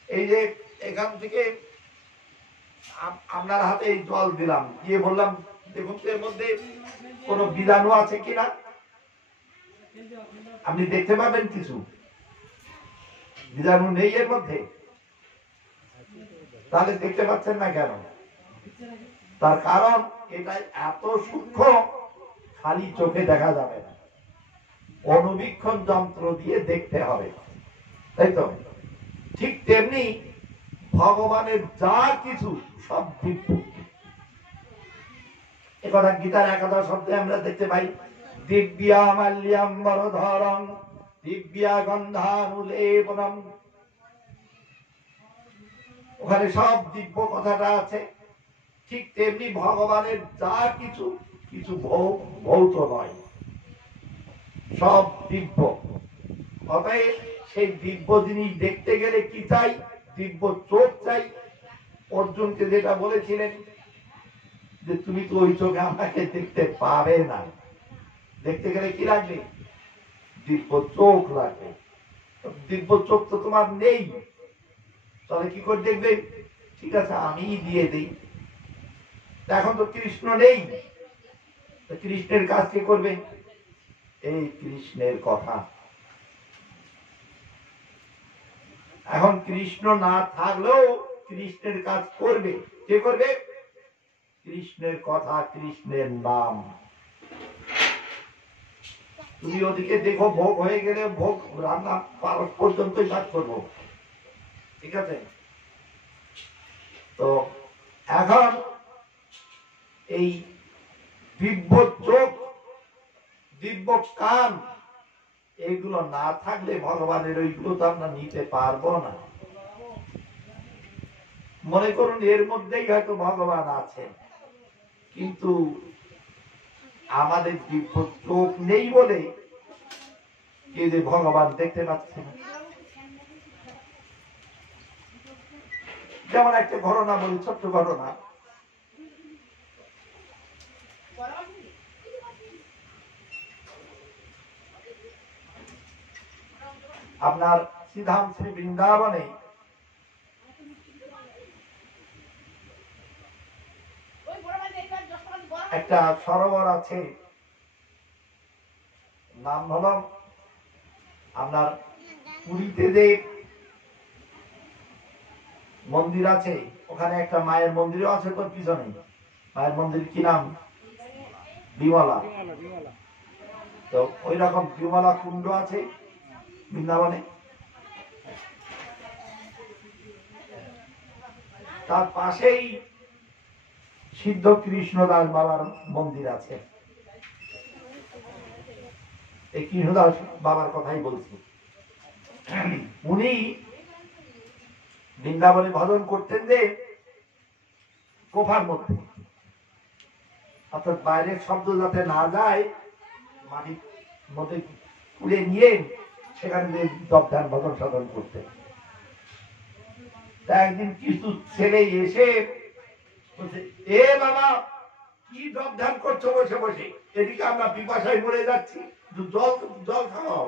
এই যে এখান থেকে আপনার হাতে এই জল দিলাম, দিয়ে বললাম দেখুন এর মধ্যে কোনো বীজাণু আছে কিনা, আপনি দেখতে পাবেন কিছু বীজাণু নেই এর মধ্যে, তাহলে দেখতে পাচ্ছেন না কেন? তার কারণ এটা এত সূক্ষ্ম, খালি চোখে দেখা যাবে না, অনুবীক্ষণ যন্ত্র দিয়ে দেখতে হবে, তাই তো? ঠিক তেমনি ভগবানের যা কিছু সব দিব্য। একথা গীতার একাদশ শব্দে আমরা দেখতে পাই, দিব্যা মাল্যাম্বরধরং দিব্যা গন্ধানুলেপনম। ওখানে সব দিব্য কথাটা আছে। ঠিক তেমনি ভগবানের যা কিছু, কিছু ভৌত নয়, সব দিব্য। অতএব সেই দিব্য জিনিস দেখতে গেলে কি চাই? দিব্য চোখ চাই। অর্জুনকে যেটা বলেছিলেন যে তুমি তো ওই চোখে আমাকে দেখতে পাবে না, দেখতে গেলে কি লাগবে? দিব্য চোখ লাগবে। দিব্য চোখ তো তোমার নেই, তাহলে কি করে দেখবে? ঠিক আছে আমি দিয়ে দিই। এখন তো কৃষ্ণ নেই, কৃষ্ণের কাজ কে করবে? এই কৃষ্ণের কথা। এখন কৃষ্ণ না থাকলেও কৃষ্ণের কাজ করবে। কে করবে? কৃষ্ণের কথা, কৃষ্ণের নাম। তুমি ওদিকে দেখো, ভোগ হয়ে গেলে ভোগ রান্না পারস পর্যন্তই কাজ করবো, ঠিক আছে? তো এখন এই দিব্য চোখ, দিব্য কান, এইগুলো না থাকলে ভগবানের ওইগুলো তো আমরা নিতে পারবো না। মনে করুন এর মধ্যেই হয়তো ভগবান আছেন, কিন্তু আমাদের দিব্য চোখ নেই বলে এই যে ভগবান দেখতে পাচ্ছে না। যেমন একটা ঘটনা বলি, ছোট্ট ঘটনা। আপনার শ্রীধাম শ্রী বৃন্দাবনে একটা সরোবর আছে, নাম হলো আপনার পুরীতে যে মন্দির আছে, ওখানে একটা মায়ের মন্দিরও আছে, তোর পিছনে মায়ের মন্দির কি নাম? বিমলা। তো ওই রকম বিমলা কুণ্ড আছে বৃন্দাবনে। তার পাশেই সিদ্ধ কৃষ্ণদাস বাবার মন্দির আছে। এই কৃষ্ণদাস বাবার কথাই বলছি। উনি বৃন্দাবনে ভজন করতেন যে গোফার মধ্যে, অর্থাৎ বাইরের শব্দ যাতে না যায়, মাটির মধ্যে তুলে নিয়ে সেখানে জপ ধ্যান ভজন সাধন করতেন। তা একদিন কিছু ছেলে এসে বলছে, এ বাবা কি জপ ধ্যান করছো বসে বসে, এদিকে আমরা পিপাসায় মরে যাচ্ছি, জল জল খাওয়াও।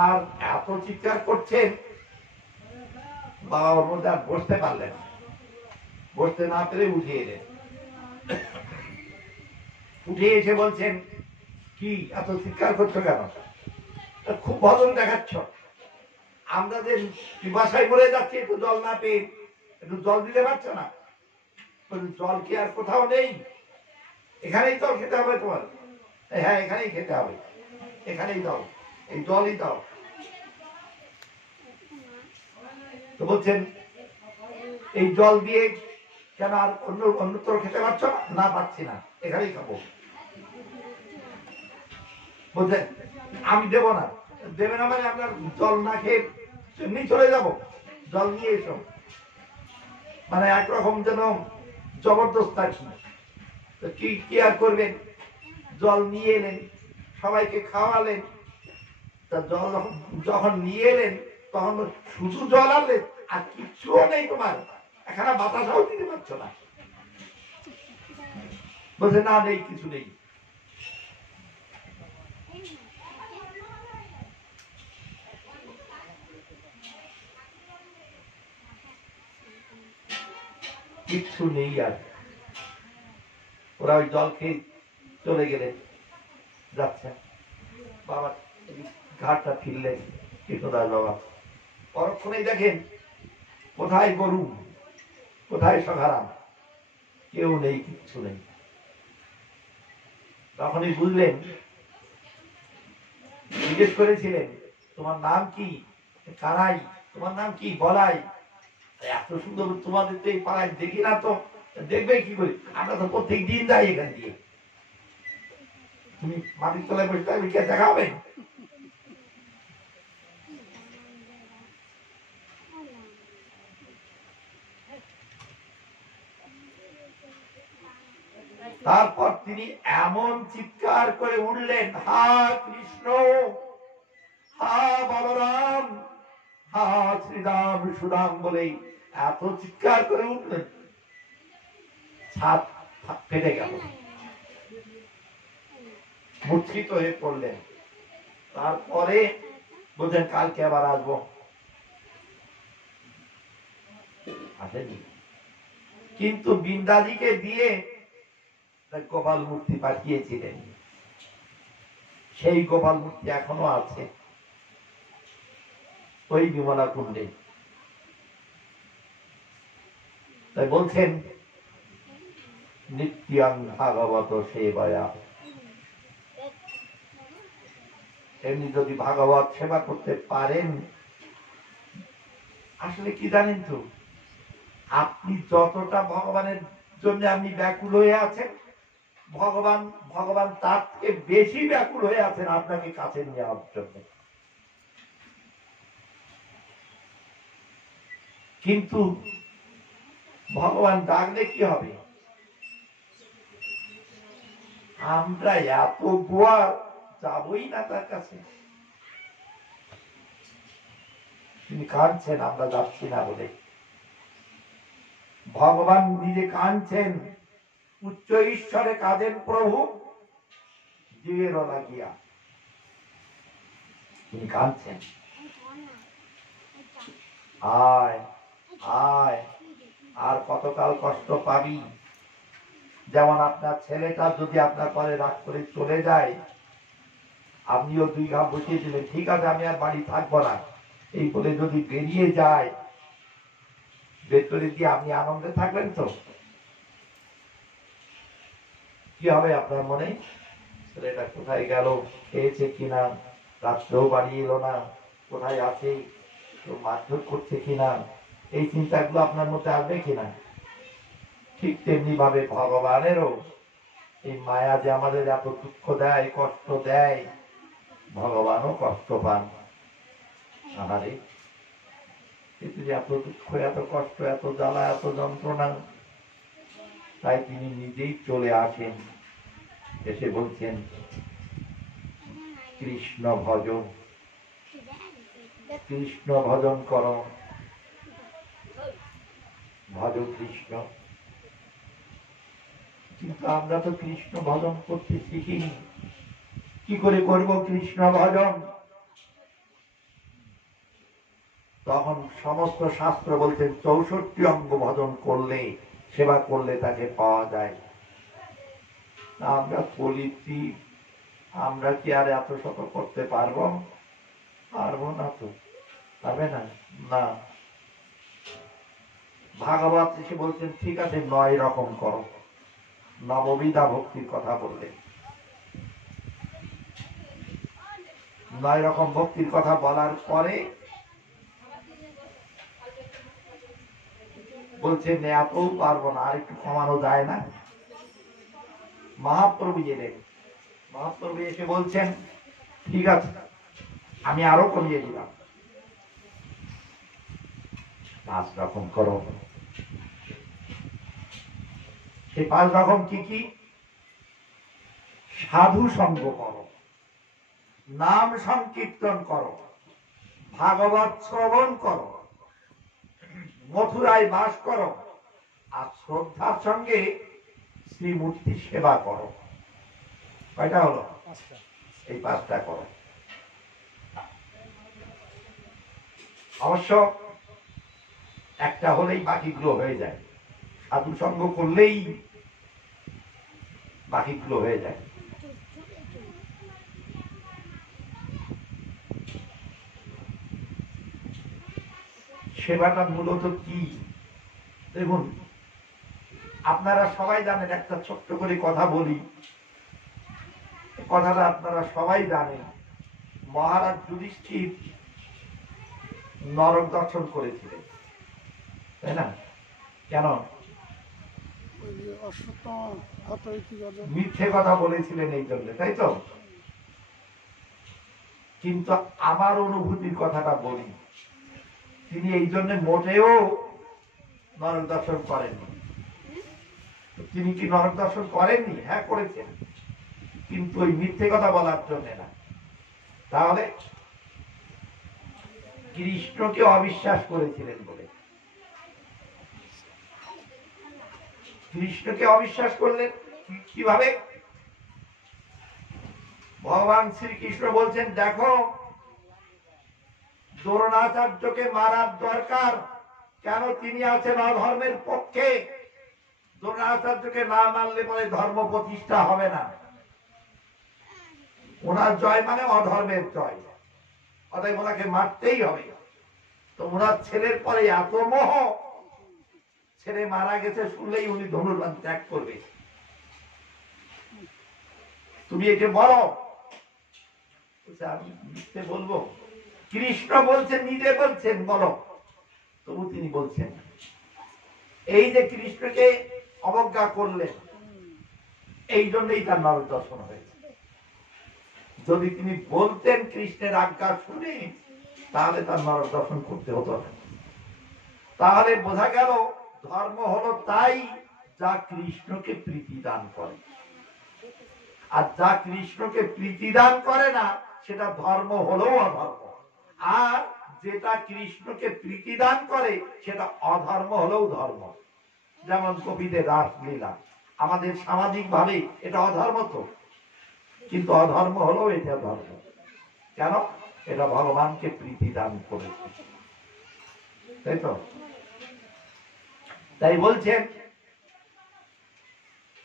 আর এত চিৎকার করছেন, বাবা ওর মধ্যে আর বসতে পারলেন, বসতে না পেরে উঠে এলেন। উঠে এসে বলছেন, কি এত চিৎকার করছো কেন? খুব ভজন দেখাচ্ছ, আমরা যে পিপাসায় মরে যাচ্ছি, একটু জল না পেয়ে একটু জল দিতে পারছো না? জল কি আর কোথাও নেই? এখানেই জল খেতে হবে তোমার? হ্যাঁ এখানেই খেতে হবে, এখানেই দাও, এই জলই দাও। তো বলছেন এই জল দিয়ে কেন আর অন্যত্র খেতে পারছো না? না পাচ্ছি না, এখানেই খাবো। বলছেন আমি দেব না, দেবে না মানে আপনার জল না খেয়ে এমনি চলে যাব, জল নিয়ে এসো, মানে একরকম যেন জবরদস্ত আর কি। তো কি আর করবেন, জল নিয়ে এলেন, সবাইকে খাওয়ালেন। তা জল যখন নিয়ে এলেন তখন শুধু জল আনলেন আর কিচ্ছুও নেই, তোমার এখানে বাতাসাও দিতে পারছো না। বলছে না, নেই, কিছু নেই। কিচ্ছু নেই আর। ওরা ওই জল খেয়ে চলে গেলেন, যাচ্ছেন। বাবা ঘাটটা ফিরলেন কৃষ্ণদাস বাবা, পরক্ষণেই দেখেন কোথায় গরু, কোথায় সখারাম, কেউ নেই, কিচ্ছু নেই। তখনই বুঝলেন, জিজ্ঞেস করেছিলেন তোমার নাম কি? কানাই। তোমার নাম কি? বলাই। এত সুন্দর, তোমাদের তো এই পাড়ায় দেখি না, তো দেখবে কি করে? আমরা তো প্রত্যেক দিন যাই এখান দিয়ে। তুমি মাটির তলায় বসে থাকবে, কে দেখাবে? তারপর তিনি এমন চিৎকার করে উঠলেন, হা কৃষ্ণ, হা বলরাম, হা শ্রীরাম সুরাম বলে এত চিৎকার করে উঠলেন, ছাদ ফেটে গেল, মূর্ছিত হয়ে পড়লেন। তারপরে বলছেন কালকে আবার আসবো, আসেনি। কিন্তু বৃন্দাজিকে দিয়ে গোপাল মূর্তি পাঠিয়েছিলেন, সেই গোপাল মূর্তি এখনো আছে ওই বিমলা কুণ্ডে। তাই বলছেন নিত্যাং ভাগবত সেবায়া। এমনি যদি ভাগবত সেবা করতে পারেন, আসলে কি জানেন তো, আপনি যতটা ভগবানের জন্য আপনি ব্যাকুল হয়ে আছেন, ভগবান তার থেকে বেশি ব্যাকুল হয়ে আছেন আপনাকে কাছে নেওয়ার জন্য। কিন্তু ভগবান ডাকলে কি হবে? আমরা এত গোয়া যাবই না তার কাছে। তিনি কাঁদছেন আমরা যাচ্ছি না বলে। ভগবান নিজে কাঁদছেন, উচ্চ ঈশ্বরে কাঁদেন প্রভু জীবের লাগিয়া। তিনি কাঁদছেন, আয় আয়, আর কতকাল কষ্ট পাবি? যেমন আপনার ছেলেটা যদি আপনার পরে রাগ করে চলে যায়, আপনিও দুই ঘা বসিয়ে দিলেন, ঠিক আছে আমি আর বাড়ি থাকবো না, এই বলে যদি বেরিয়ে যায়, ভেতরে দিয়ে আপনি আনন্দে থাকবেন তো? কি হবে আপনার মনে? ছেলেটা কোথায় গেল, খেয়েছে কিনা, রাত্রেও বাড়ি এলো না, কোথায় আছে, কেউ মারধর করছে কিনা, এই চিন্তাগুলো আপনার মধ্যে আসবে কিনা? ঠিক তেমনি ভাবে ভগবানেরও এই মায়া যে আমাদের এত দুঃখ দেয়, কষ্ট দেয়, ভগবানও কষ্ট পান। আহারে, এত দুঃখ, এত কষ্ট, এত জ্বালা, এত যন্ত্রণা, তাই তিনি নিজেই চলে আসেন, এসে বলছেন কৃষ্ণ ভজ, কৃষ্ণ ভজন কর, ভজ কৃষ্ণ। কিন্তু আমরা তো কৃষ্ণ ভজন করতে শিখিনি, কি করে করব কৃষ্ণ ভজন? তখন সমস্ত শাস্ত্র বলছেন 64 অঙ্গ ভজন করলে, সেবা করলে তাকে পাওয়া যায়। আমরা বলিছি, আমরা কি আর এত শত করতে পারবো? পারবো না তো, পারবে না, না। ভাগবত এসে বলছেন ঠিক আছে 9 রকম করো, নববিধা ভক্তির কথা বললেন। 9 রকম ভক্তির কথা বলার পরে বলছেন এতও পারবো না, আর একটু কমানো যায় না? মহাপ্রভু এলেন, মহাপ্রভু এসে বলছেন ঠিক আছে আমি আরো কমিয়ে দিলাম। 5 রকম করো। সেই 5 রকম কি কি? সাধু সঙ্গ করো, নাম সংকীর্তন করো, ভাগবত শ্রবণ করো, মথুরায় বাস করো, আর শ্রদ্ধার সঙ্গে শ্রীমূর্তি সেবা করো। কয়টা হলো? এই 5টা করো। অবশ্য একটা হলেই বাকিগুলো হয়ে যায়। সাধু সঙ্গ করলেই বাকিগুলো হয়ে যায়। সেবাটা মূলত কি দেখুন, আপনারা সবাই জানেন, একটা ছোট্ট করে কথা বলি, কথাটা আপনারা সবাই জানেন। মহারাজ যুধিষ্ঠির নরক দর্শন করেছিলেন, তাই না? কেন? ওই যে অশ্বত্থামা হতইতি গজব। মিথ্যে কথা বলেছিলেন এই জন্য, তাই তো? কিন্তু আমার অনুভূতির কথাটা বলি, তিনি এই জন্য মোটেও নরক দর্শন করেননি। তিনি কি নরক দর্শন করেননি? হ্যাঁ, করেছেন, কিন্তু ওই মিথ্যে কথা বলার জন্য না। তাহলে কৃষ্ণকে অবিশ্বাস করেছিলেন বলে। কৃষ্ণকে অবিশ্বাস করলেন কিভাবে? ভগবান শ্রীকৃষ্ণ বলছেন, দেখো, দ্রোণাচার্যকে মারার দরকার কেন? তিনি আছেন অধর্মের পক্ষে। দ্রোণাচার্যকে না মারলে পরে ধর্ম প্রতিষ্ঠা হবে না। ওনার জয় মানে অধর্মের জয়, অতএব ওনাকে মারতেই হবে। তো ওনার ছেলের পরে এত মোহ, ছেলে মারা গেছে শুনলেই উনি ধনুর্বাণ ত্যাগ করবে। তুমি একে বলো। আমি মিথ্যে বলবো? কৃষ্ণ বলছেন, নিজে বলছেন বলো, তবু তিনি বলছেন। এই যে কৃষ্ণকে অবজ্ঞা করলেন, এই জন্যই তার নরক দর্শন হয়েছে। যদি তিনি বলতেন কৃষ্ণের আজ্ঞা শুনে, তাহলে তার নরক দর্শন করতে হতো না। তাহলে বোঝা গেল ধর্ম হলো তাই যা কৃষ্ণকে প্রীতি দান করে, আর যা কৃষ্ণকে প্রীতি দান করে না সেটা ধর্ম হলেও অধর্ম। আর যেটা কৃষ্ণকে প্রীতি দান করে সেটা অধর্ম হলেও ধর্ম। যেমন কবিদের রাসলীলা, আমাদের সামাজিক ভাবে এটা অধর্ম তো, কিন্তু অধর্ম হলেও এটা ধর্ম। কেন? এটা ভগবানকে প্রীতি দান করেছে, তাই তো? তাই বলছেন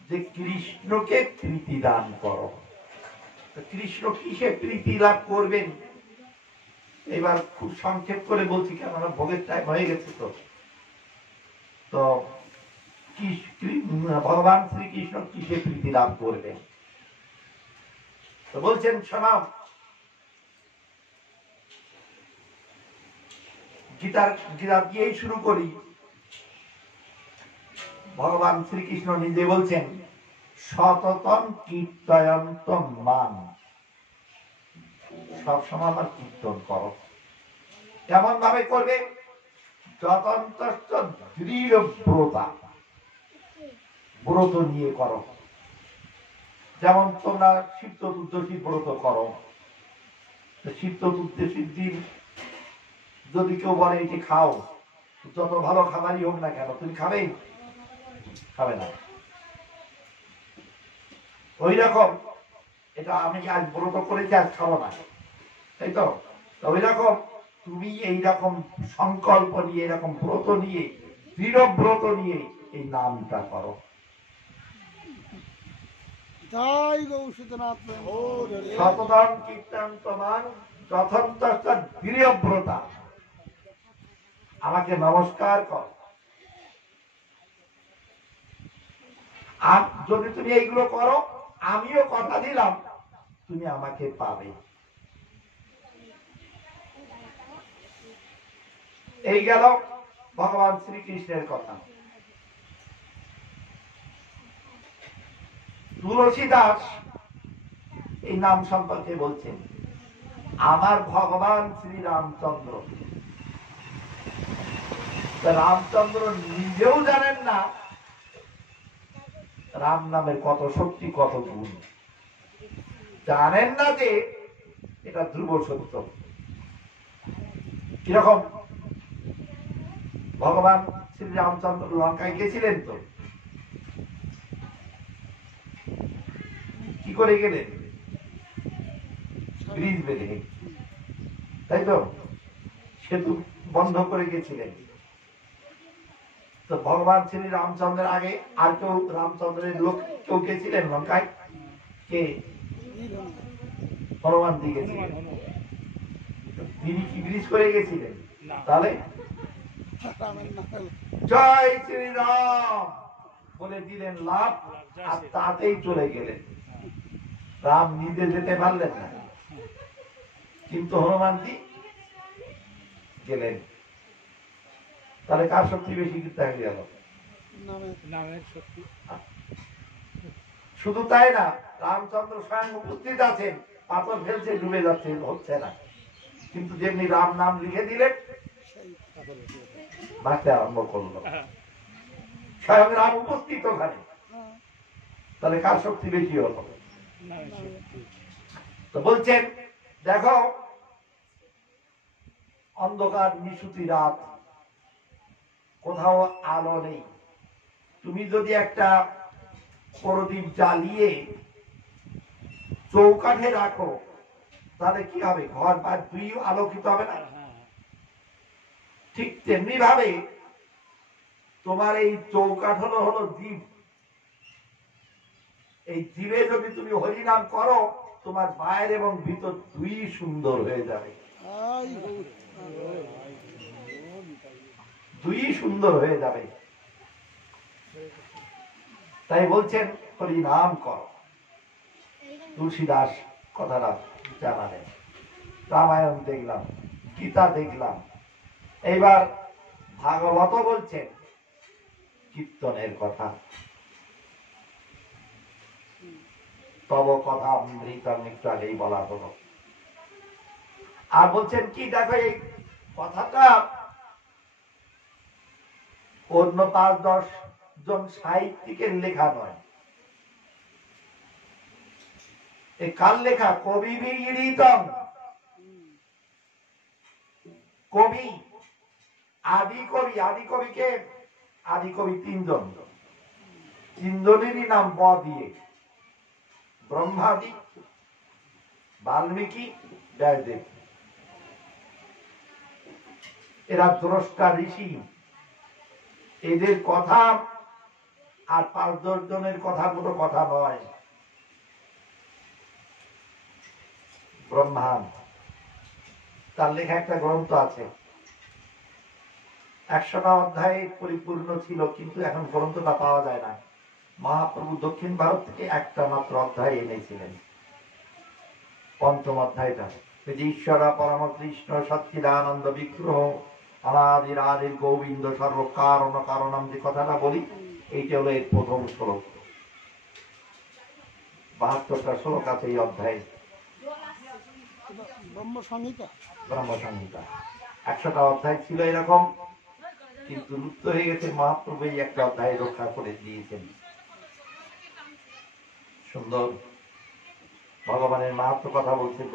যে কৃষ্ণকে প্রীতি দান করো। কৃষ্ণ কিসে প্রীতি লাভ করবেন? এবার খুব সংক্ষেপ করে বলছি, কেননা ভোগের টাইম হয়ে গেছে। তো ভগবান শ্রীকৃষ্ণ কিসে প্রীতি লাভ করবেন? তো বলছেন, শোনাও, গীতা দিয়েই শুরু করি। ভগবান শ্রীকৃষ্ণ নিজে বলছেন, সততম কীর্তয়ন্তম মাম, সবসময় আমার কীর্তন করো। কেমন ভাবে করবে? যতন্তশ্চ দৃঢ় ব্রতা, ব্রত নিয়ে করো। যেমন তোমরা শিব চতুর্দশী ব্রত করো। শিব চতুর্দশীর দিন যদি কেউ বলে এটি খাও, যত ভালো খাবারই হোক না কেন, তুমি খাবে? খাবে না। ওই রকম এটা আমি আজ ব্রত করেছি, আজ খাবো না, তাই তো? ওই রকম তুমি এইরকম সংকল্প নিয়ে, এরকম ব্রত নিয়ে, দৃঢ় ব্রত নিয়ে এই নামটা করো। জয় গৌসীনাথ। সততম কীর্তন তোমার যথন্ত দৃঢ় ব্রতা, আমাকে নমস্কার কর। আর যদি তুমি এইগুলো করো, আমিও কথা দিলাম তুমি আমাকে পাবে। এই গেল ভগবান শ্রীকৃষ্ণের কথা। তুলসী দাস এই নাম সম্পর্কে বলছেন, আমার ভগবান শ্রী রামচন্দ্র। রামচন্দ্র নিজেও জানেন না রাম নামের কত শক্তি, কত গুণ। জানেন না যে এটা ধ্রুব সত্য। কিরকম? ভগবান শ্রী রামচন্দ্র লঙ্কায় গেছিলেন তো, কি করে গেলেন? ব্রিজ বেঁধে, তাই তো? সেতু বন্ধ করে গেছিলেন। তো ভগবান শ্রী রামচন্দ্রের আগে আর কেউ, রামচন্দ্রের লোক কেউ গেছিলেন লঙ্কায়? কে? হনুমান দিকে গেছিলেন। তিনি কি ব্রিজ করে গেছিলেন? তাহলে জয় শ্রীরাম বলে দিলেন লাভ, আর তাতেই চলে গেলেন। রাম নিজে যেতে পারলেন না, কিন্তু হনুমানজি গেলেন। তাহলে কার শক্তি বেশি দেখা গেল? শুধু তাই না, রামচন্দ্র স্বয়ং উপস্থিত আছেন, পাথর ফেলছে, ডুবে যাচ্ছে, হচ্ছে না, কিন্তু যেমনি রাম নাম লিখে দিলেন ভাসতে আরম্ভ করলো। স্বয়ং রাম উপস্থিত ওখানে। তাহলে কার শক্তি বেশি হলো? তো বলছেন দেখো, অন্ধকার নিশুতি রাত, কোথাও আলো নেই। তুমি যদি একটা প্রদীপ জ্বালিয়ে চৌকাঠে রাখো, তাহলে কি হবে? ঘর বা দুই আলোকিত হবে না? ঠিক তেমনি ভাবে তোমার এই চৌকাঠ হলো জীব। এই জীবে যদি তুমি হরিনাম করো, তোমার বাইরে এবং ভিতর দুই সুন্দর হয়ে যাবে, দুই সুন্দর হয়ে যাবে। তাই বলছেন হরিনাম করো। তুলসীদাস কথাটা জানালেন, রামায়ণ দেখলাম, গীতা দেখলাম, এইবার ভাগবত বলছেন কীর্তনের কথা। তব কথা অমৃতম, একটু আগেই বলা হলো। আর বলছেন কি, দেখো এই কথাটা অন্য ৫-১০ জন সাহিত্যিকের লেখা নয়, এ কার লেখা? কবি বিগিরিতম। কবি, আদি কবি। আদি কবিকে, আদি কবি ৩ জন, ৩ জনেরই নাম ব দিয়ে। ব্রহ্মাদি, বাল্মীকি, ব্যাসদেব। এরা দ্রষ্টা ঋষি। এদের কথা আর ৫-১০ জনের কথা কোনো কথা নয়। ব্রহ্মাণ্ড, তার লেখা একটা গ্রন্থ আছে, ১০০টা অধ্যায়ে পরিপূর্ণ ছিল, কিন্তু এখন গ্রন্থটা পাওয়া যায় না। মহাপ্রভু দক্ষিণ ভারত থেকে একটা মাত্র অধ্যায় এনেছিলেন, ৫ম অধ্যায়টা। ঈশ্বরা পরম কৃষ্ণ সচ্চিদানন্দ বিগ্রহ অনাদির আদির গোবিন্দ সর্ব কারণ কারণম, যে কথাটা বলি, এইটা হলো এর প্রথম শ্লোক। ৭২টা শ্লোক আছে এই অধ্যায়ে, ব্রহ্মসংহিতা। ১০০টা অধ্যায় ছিল এরকম, কিন্তু লুপ্ত হয়ে গেছে। মহাপ্রভু এই একটা অধ্যায় রক্ষা করে দিয়েছেন। সুন্দর ভগবানের মাহাত্ম্য কথা বলছেন,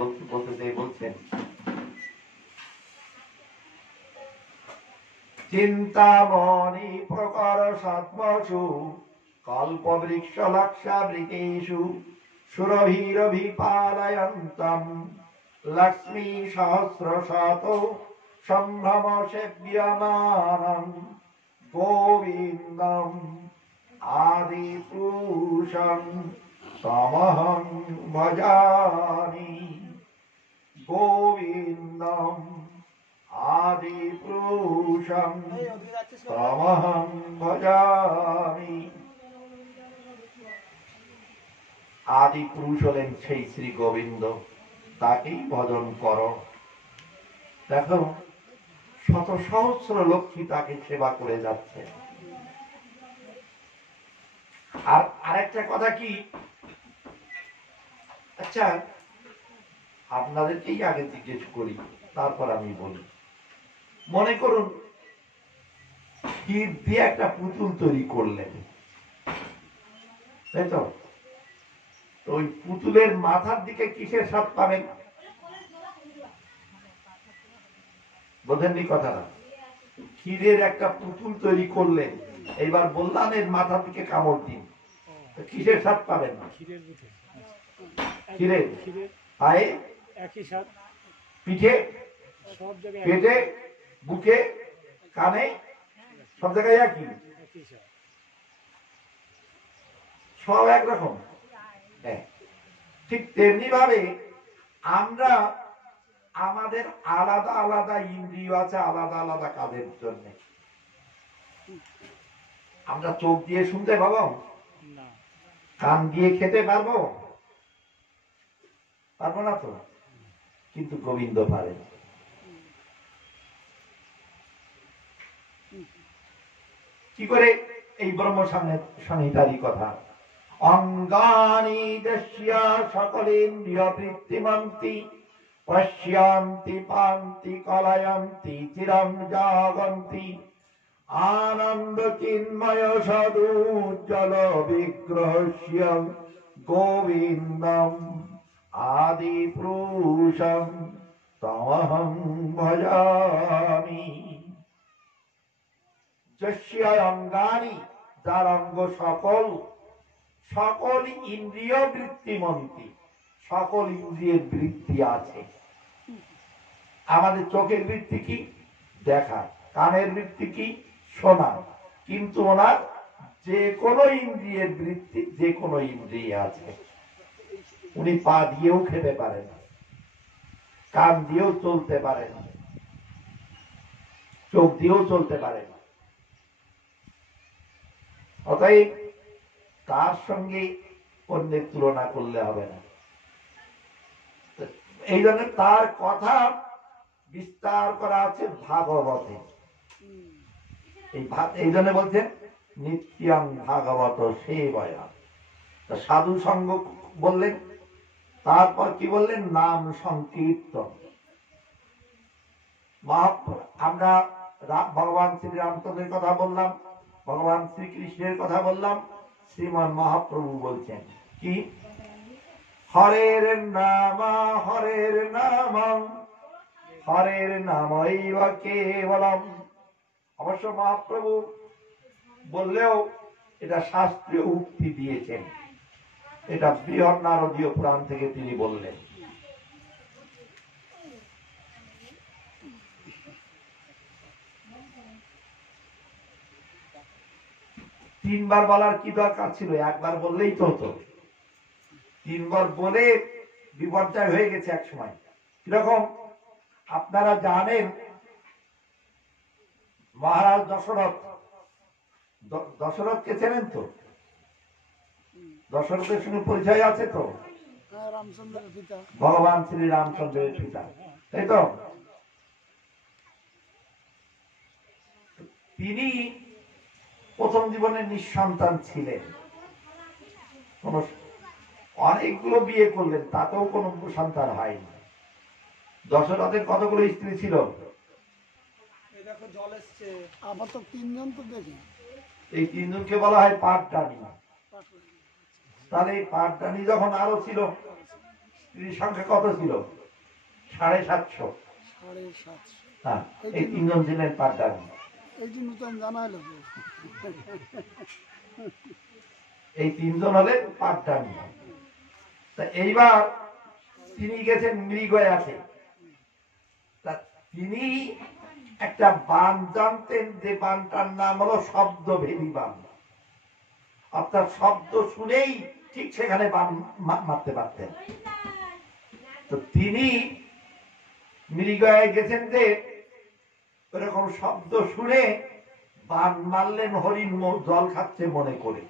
চিন্তামণি প্রকার সৎবসু কল্প বৃক্ষ লক্ষাবৃতেষু সুরভীরভিপালয়ন্তম লক্ষ্মী সহস্র শত সম্ভ্রম সেব্যমানম গোবিন্দম আদি পুরুষং তমহং ভজামি। গোবিন্দম আদি পুরুষং তমহং ভজামি। আদি পুরুষ হলেন সেই শ্রী গোবিন্দ, তাকেই ভজন করো। দেখো শত সহস্র লক্ষ্মী তাকে সেবা করে যাচ্ছে। আর আরেকটা কথা কি, আচ্ছা আপনাদেরকেই আগে জিজ্ঞেস করি, তারপর আমি বলি। মনে করুন ইট দিয়ে একটা পুতুল তৈরি করলেন, তাই তো? ওই পুতুলের মাথার দিকে কিসের স্বাদ পাবেন? বোঝেননি কথাটা? ক্ষীরের একটা পুতুল তৈরি করলেন, এইবার বললাম এর মাথার দিকে কামড় দিন, কিসের স্বাদ পাবেন? ক্ষীরের পায়ে, একই সাথ, পিঠে, সব জায়গায় পেটে, বুকে, কানে, সব জায়গায় একই, একই সাথ। সব একরকম। হ্যাঁ, ঠিক তেমনি ভাবে আমরা আমাদের আলাদা আলাদা ইন্দ্রিয় আছে, আলাদা আলাদা কাজের জন্য। আমরা চোখ দিয়ে শুনতে পাবো, না, কান দিয়ে খেতে পারবো, পারবো না তো, কিন্তু গোবিন্দ পারে। কি করে? এই ব্রহ্ম সংহিতারই কথা। অঙ্গানি দস্য সকলেন্দ্রিয় বৃত্তিমন্তি পশ্যন্তি পান্তি কলয়ন্তি চিরং জাগন্তি আনন্দ চিন্ময় সদুজ্জ্বল বিগ্রহস্য গোবিন্দম আদি পুরুষং তমহং ভজামি। যস্য অঙ্গানি, যার অঙ্গ সকল, সকল ইন্দ্রিয় বৃত্তিমন্তি, সকল ইন্দ্রিয়ের বৃত্তি আছে। আমাদের চোখের বৃত্তি কি? দেখা। কানের বৃত্তি কি? শোনা। কিন্তু ওনার যে কোনো ইন্দ্রিয়ের বৃত্তি যে কোনো ইন্দ্রিয়ে আছে। উনি পা দিয়েও খেতে পারেন, কান দিয়েও চলতে পারেন, চোখ দিয়েও চলতে পারেন। অতএব তার সঙ্গে অন্যের তুলনা করলে হবে না। এই জন্য তার কথা বিস্তার করা আছে ভাগবতে। এই জন্য বলছেন নিত্যং ভাগবত সেবয়া। সাধু সঙ্গ বললেন, তারপর কি বললেন? নাম সংকীর্তন। আমরা ভগবান শ্রীরামচন্দ্রের কথা বললাম, ভগবান শ্রীকৃষ্ণের কথা বললাম, শ্রীমান মহাপ্রভু বলছেন কি? হরের নাম, হরের নাম, হরের নামৈব কেবলম। অবশ্য মহাপ্রভু বললেও এটা শাস্ত্রীয় উক্তি দিয়েছেন, এটা বৃহৎ নারদীয় পুরাণ থেকে তিনি বললেন। তিনবার বলার কি দরকার ছিল? একবার বললেই তো হতো। তিনবার বলে বিপর্যয় হয়ে গেছে এক সময়। কিরকম? আপনারা জানেন মহারাজ দশরথ, দশরথকে চেনেন তো? দশরথের সঙ্গে পরিচয় আছে তো? রামচন্দ্রের পিতা, ভগবান শ্রী রামচন্দ্রের পিতা, তাই তো? তিনি প্রথম জীবনে নিঃসন্তান ছিলেন, কোন অনেকগুলো বিয়ে করলেন, তাতেও কোন সন্তান হয়নি। দশরথের কতগুলো স্ত্রী ছিল? আপাতত তিনজন তো দেখি। এই তিনজনকে বলা হয় পাটরানী। তাহলে এই পাটরানী যখন আরো ছিল, স্ত্রীর সংখ্যা কত ছিল? 750। 750। হ্যাঁ, এই তিনজন ছিলেন পাটরানী। এইটি নতুন জানা হলো। এই তিনজন হলেন পাটরানী। তা এইবার তিনি গেছেন মৃগয়াতে। তা তিনি একটা বান জানতেন, যে বানটার নাম হলো শব্দভেদী বান। অর্থাৎ শব্দ শুনেই ঠিক সেখানে বান মারতে পারতেন। তো তিনি মৃগয়ায় গেছেন, যে ওরকম শব্দ শুনে বান মারলেন হরিণ জল খাচ্ছে মনে করে,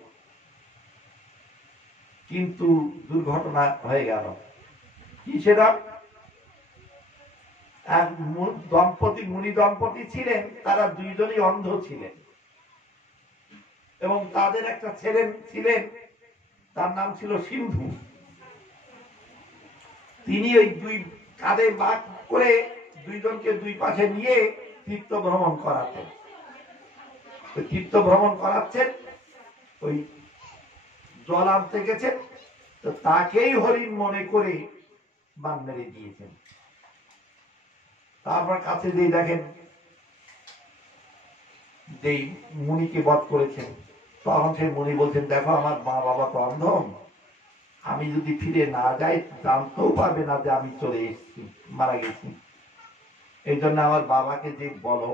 কিন্তু দুর্ঘটনা হয়ে গেল। কি সেটা? এক দম্পতি, মুনি দম্পতি ছিলেন, তারা দুইজনই অন্ধ ছিলেন এবং তাদের একটা ছেলে ছিলেন, তার নাম ছিল সিন্ধু। তিনি ওই দুই কাঁধে ভাগ করে দুইজনকে দুই পাশে নিয়ে তীর্থ ভ্রমণ করাতেন। তীর্থ ভ্রমণ করাচ্ছেন, ওই জল আনতে গেছেন, তো তাকেই হরিণ মনে করে বান মেরে দিয়েছেন। তারপর কাছে দিয়ে দেখেন যেই মুনিকে বধ করেছেন, তখন সেই মুনি বলছেন, দেখো আমার মা বাবা তো অন্ধ, আমি যদি ফিরে না যাই জানতেও পারবে না যে আমি চলে এসেছি, মারা গেছি। এই জন্য আমার বাবাকে যে বলো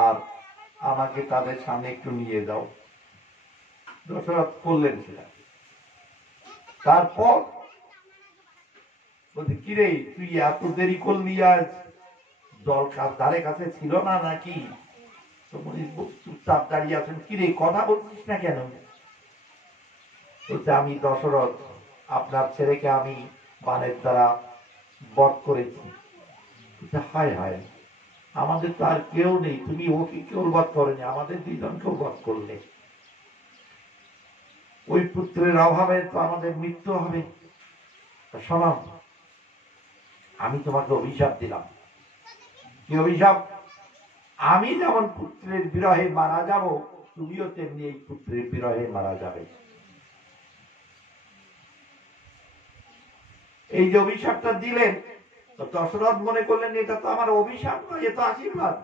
আর আমাকে তাদের সামনে একটু নিয়ে যাও। দশরথ করলেন সেটা। তারপর বলছে, কিরে তুই এত দেরি করলি, আজ জল ধারে কাছে ছিল না নাকি? তো মুনি চুপচাপ দাঁড়িয়ে আছেন, কিরে কথা বলছিস না কেন? বলছে, আমি দশরথ আপনার ছেলেকে আমি বানের দ্বারা বধ করেছি। হায় হায়, আমাদের তো আর কেউ নেই, তুমি ওকে কেউ বধ করেনি, আমাদের দুইজনকেও বধ করলে। ওই পুত্রের অভাবে তো আমাদের মৃত্যু হবে। শোনো, আমি তোমাকে অভিশাপ দিলাম। কি অভিশাপ? আমি যেমন পুত্রের বিরহে মারা যাব, তুমিও তেমনি এই পুত্রের বিরহে মারা যাবে। এই যে অভিশাপটা দিলেন, তো দশরথ মনে করলেন এটা তো আমার অভিশাপ নয়, এ তো আশীর্বাদ।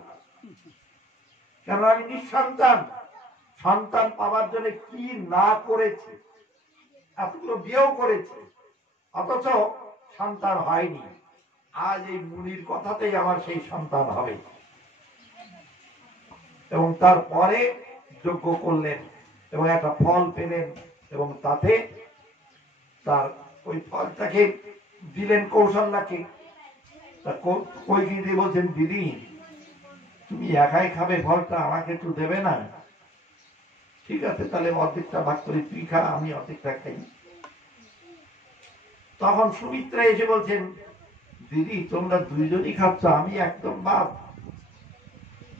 কেন আমি নিঃসন্তান, সন্তান পাওয়ার জন্য কি না করেছি, এতগুলো বিয়েও করেছি, অথচ সন্তান হয়নি। আজ এই মুনির কথাতেই আমার সেই সন্তান হবে। এবং তারপরে যজ্ঞ করলেন এবং একটা ফল পেলেন, এবং তাতে তার ওই ফলটাকে দিলেন কৌশল্যাকে। কইকেয়ী বলছেন, দিদি তুমি একাই খাবে ফলটা, আমাকে একটু দেবে না? ঠিক আছে, তাহলে অর্ধেকটা ভাগ করে তুই খা, আমি অর্ধেকটা খাই। তখন সুমিত্রা এসে বলছেন, দিদি তোমরা দুইজনই খাচ্ছ, আমি একদম বাদ।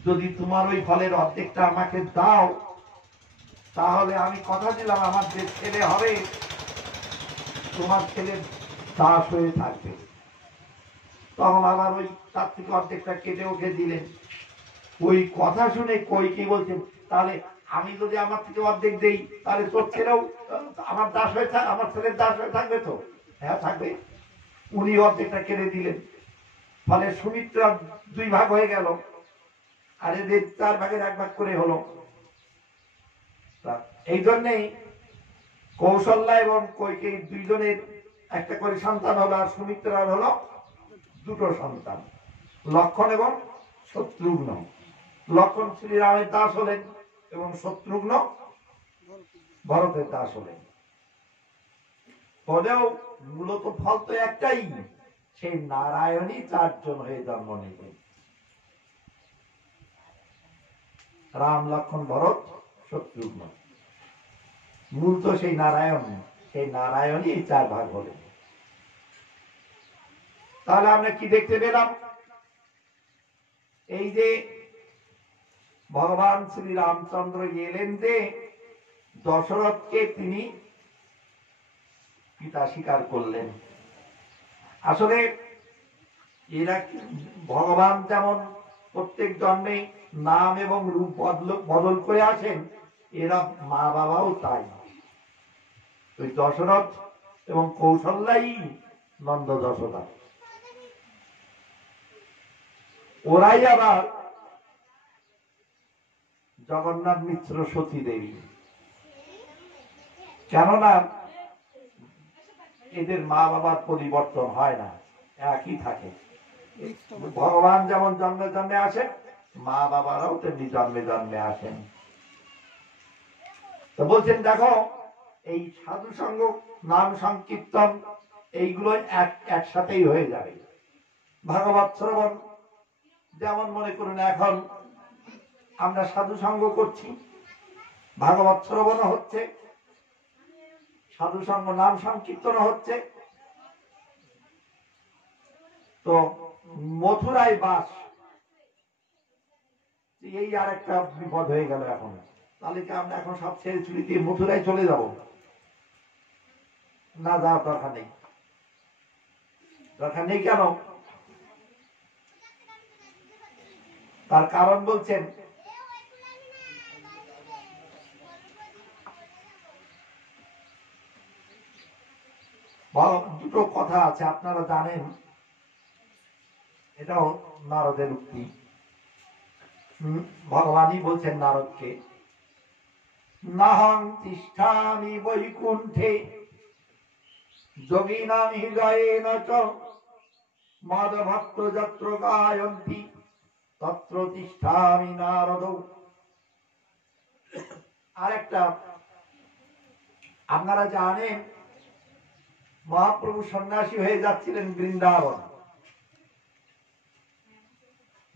যদি তোমার ওই ফলের অর্ধেকটা আমাকে দাও, তাহলে আমি কথা দিলাম আমার যে ছেলে হবে, তোমার ছেলে দাস হয়ে থাকবে। তখন আবার ওই তার থেকে অর্ধেকটা কেটে ওকে দিলেন। ওই কথা শুনে কইকেয়ী বলছেন, তাহলে আমি যদি আমার থেকে অর্ধেক দেই, তাহলে তোর ছেলেও আমার দাস হয়ে থাক, আমার ছেলের দাস হয়ে থাকবে তো? হ্যাঁ থাকবে। উনি অর্ধেকটা কেটে দিলেন, ফলে সুমিত্রা দুই ভাগ হয়ে গেল, আর এদের 4 ভাগের 1 ভাগ করে হলো। এই জন্যেই কৌশল্যা এবং কইকেয়ী দুইজনের একটা করে সন্তান হলো, আর সুমিত্রার হলো 2টো সন্তান, লক্ষণ এবং শত্রুঘ্ন। লক্ষণ শ্রীরামের দাস হলেন এবং শত্রুঘ্ন ভরতের দাস হলেন। হলেও মূলত ফল তো একটাই, সেই নারায়ণই 4 জন হয়ে জন্ম নেবেন। রাম, লক্ষণ, ভরত, শত্রুঘ্ন, মূল তো সেই নারায়ণ, সেই নারায়ণই এই 4 ভাগ হলেন। তাহলে আমরা কি দেখতে পেলাম? এই যে ভগবান শ্রী রামচন্দ্র এলেন, যে দশরথকে তিনি পিতা স্বীকার করলেন। আসলে এরা ভগবান যেমন প্রত্যেক জন্মে নাম এবং রূপ বদল করে আসেন, এরা মা বাবাও তাই। ওই দশরথ এবং কৌশল্যাই নন্দ যশোদা, ওরাই আবার জগন্নাথ মিত্র সতী দেবী। কেননা এদের মা বাবার পরিবর্তন হয় না, একই থাকে। ভগবান যেমন জন্মে জন্মে আসেন, মা বাবারাও তেমনি জন্মে জন্মে আসেন। তো বলছেন, দেখো এই সাধু সঙ্গ, নাম সংকীর্তন, এইগুলো একসাথেই হয়ে যাবে। ভাগবত শ্রবণ, যেমন মনে করুন এখন আমরা সাধু সঙ্গ করছি, ভাগবত শ্রবণ হচ্ছে, সাধু সঙ্গ নাম সংকীর্তন হচ্ছে। তো মথুরায় বাস, এই আর একটা বিপদ হয়ে গেল এখন। তাহলে কি আমরা এখন সব ছেড়ে ছুড়ি দিয়ে মথুরায় চলে যাব? না, যাওয়ার দরকার নেই। দরকার নেই কেন? তার কারণ বলছেন দুটো কথা আছে, আপনারা জানেন, এটাও নারদের উক্তি। ভগবানই বলছেন নারদকে, নাহং তিষ্ঠামি বৈকুণ্ঠে যোগিনাম হৃদয়েন চ মাধভক্ত যত্র গায়ন্তি তত্র তিষ্ঠামি নারদ। আরেকটা, আপনারা জানেন মহাপ্রভু সন্ন্যাসী হয়ে যাচ্ছিলেন বৃন্দাবন।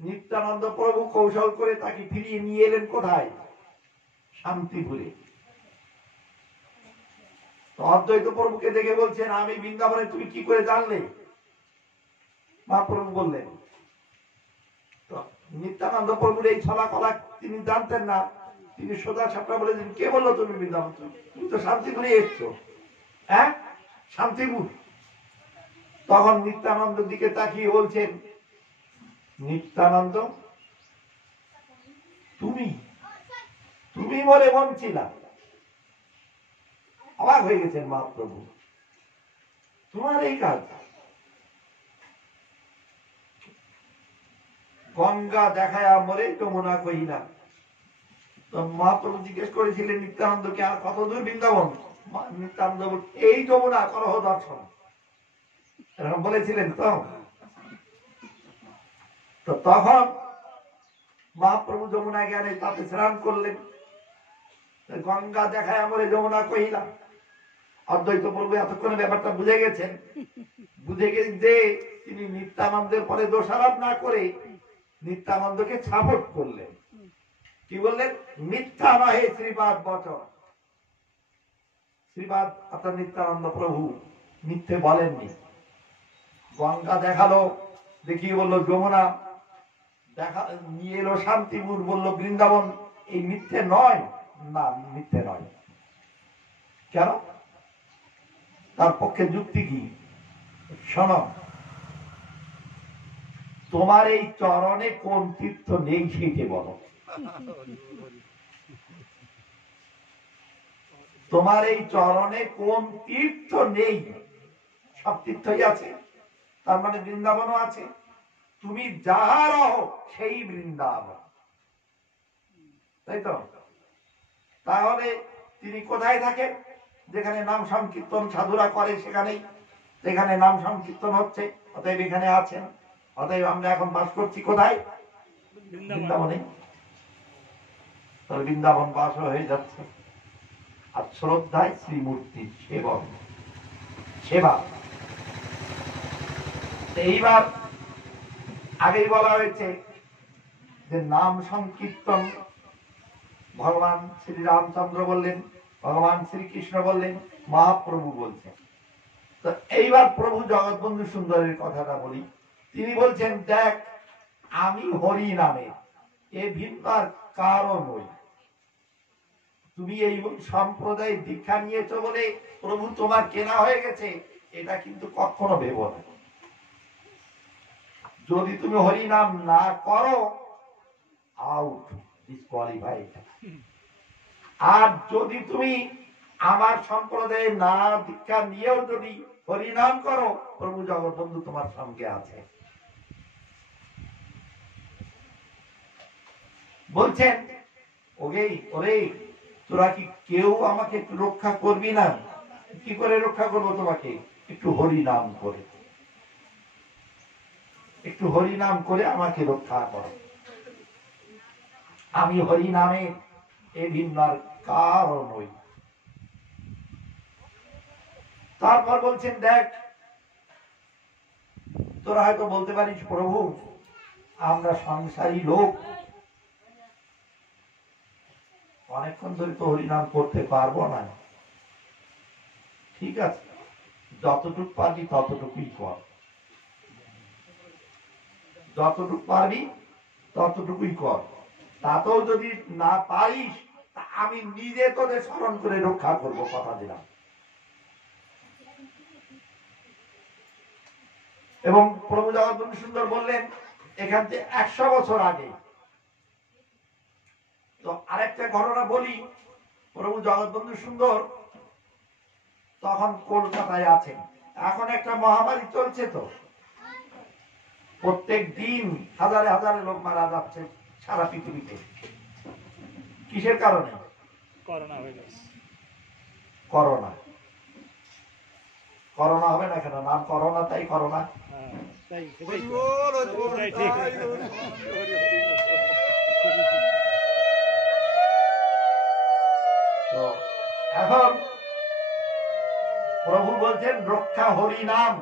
নিত্যানন্দ প্রভু কৌশল করে তাকে ফিরিয়ে নিয়ে এলেন কোথায়? শান্তিপুরে। অদ্বৈত প্রভুকে দেখে বলছেন, আমি বৃন্দাবনে তুমি কি করে জানলে? মহাপ্রভু বললেন। তো নিত্যানন্দ প্রভুর এই ছলা কলা তিনি জানতেন না। তিনি সোজা সাপটা বলেছেন, কে বললো তুমি বৃন্দাবন? তুমি তো শান্তিপুরে এসছো। হ্যাঁ, শান্তিপুর। তখন নিত্যানন্দের দিকে তাকিয়ে বলছেন, নিত্যানন্দ তুমি তুমি বলে মন ছিলা। অবাক হয়ে গেছেন মহাপ্রভু, তোমার এই কাজ। গঙ্গা দেখায় মরে যমুনা কহিলা। তো মহাপ্রভু জিজ্ঞেস করেছিলেন নিত্যানন্দকে, আর কত দূর বৃন্দাবন? নিত্যানন্দ এই যমুনা করহ দর্শন, এরকম বলেছিলেন। তো তখন মহাপ্রভু যমুনা জ্ঞানে তাতে স্নান করলেন। গঙ্গা দেখায় আমরে যমুনা কহিলা। অদ্বৈত প্রভু এতক্ষণে ব্যাপারটা বুঝে গেছেন। বুঝে গেছেন যে তিনি নিত্যানন্দের পরে দোষারোপ না করে নিত্যানন্দকে সাপোর্ট করলেন। কি বললেন? মিথ্যা নহে শ্রীপাদ বচন। শ্রীপাদ অর্থাৎ নিত্যানন্দ প্রভু মিথ্যে বলেননি। গঙ্গা দেখালো, দেখিয়ে বললো যমুনা, দেখা নিয়ে এলো শান্তিপুর, বললো বৃন্দাবন। এই মিথ্যে নয়? না, মিথ্যে নয়। কেন? তার পক্ষে যুক্তি কি? শোনো, তোমার এই চরণে কোন তীর্থ নেই সেইটে বলো। তোমার এই চরণে কোন তীর্থ নেই? সব তীর্থই আছে, তার মানে বৃন্দাবনও আছে। তুমি যাহা রহ সেই বৃন্দাবন, তাই তো? তাহলে তিনি কোথায় থাকেন? যেখানে নাম সংকীর্তন সাধুরা করে সেখানেই। যেখানে নাম সংকীর্তন হচ্ছে, অতএব এখানে আছেন। অতএব আমরা এখন বাস করছি কোথায়? বৃন্দাবনে। তবে বৃন্দাবন বাস হয়ে যাচ্ছে। আর শ্রদ্ধায় শ্রীমূর্তির সেবন, সেবা। এইবার আগেই বলা হয়েছে যে নাম সংকীর্তন ভগবান শ্রী রামচন্দ্র বললেন, ভগবান শ্রীকৃষ্ণ বললেন, মহাপ্রভু বলছেন। তো এইবার প্রভু জগৎবন্ধু সুন্দরের কথাটা বলি। তিনি বলছেন, দেখ আমি হরি নামে এ ভিন্ন আর কারো নই। তুমি এই সম্প্রদায় দীক্ষা নিয়েছো বলে প্রভু তোমার কেনা হয়ে গেছে, এটা কিন্তু কখনো ভেবো না। যদি তুমি হরি নাম না করো, আউট, ডিসকোয়ালিফাইড। আর যদি তুমি আমার সম্প্রদায়ে না দীক্ষা নিয়েও যদি হরিনাম করো, প্রভু জগৎবন্ধু তোমার সঙ্গে আছে। বলছেন, ওরে তোরা কি কেউ আমাকে একটু রক্ষা করবি না? কি করে রক্ষা করবো তোমাকে? একটু হরিনাম করে, একটু হরিনাম করে আমাকে রক্ষা করো। আমি হরিনামে এ ভিন্নার কারো নই। তারপর বলছেন, দেখ তোরা হয়তো বলতে পারিস, প্রভু আমরা সংসারী লোক, অনেকক্ষণ ধরে তো হরিনাম করতে পারবো না। ঠিক আছে, যতটুকু পারবি ততটুকুই কর, যতটুকু পারবি ততটুকুই কর। তাতেও যদি না পারিস, আমি নিজে তোদের স্মরণ করে রক্ষা করবো, কথা দিলাম। এবং প্রভু জগৎবন্ধু সুন্দর বললেন এখান থেকে 100 বছর আগে। তো আরেকটা ঘটনা বলি, প্রভু জগৎবন্ধু সুন্দর তখন কলকাতায় আছেন। এখন একটা মহামারী চলছে, তো প্রত্যেক দিন হাজারে হাজারে লোক মারা যাচ্ছে সারা পৃথিবীতে। কিসের কারণে? Corona virus. করোনা। করোনা হবে না কেন? নাম করোনা, তাই করোনা। হ্যাঁ, তাই সেটাই তো। হরিবোল, হরিবোল, সেটাই ঠিক। তাই হরিবোল, হরিবোল। তো এখন প্রভু বলছেন রক্ষা হরি নাম,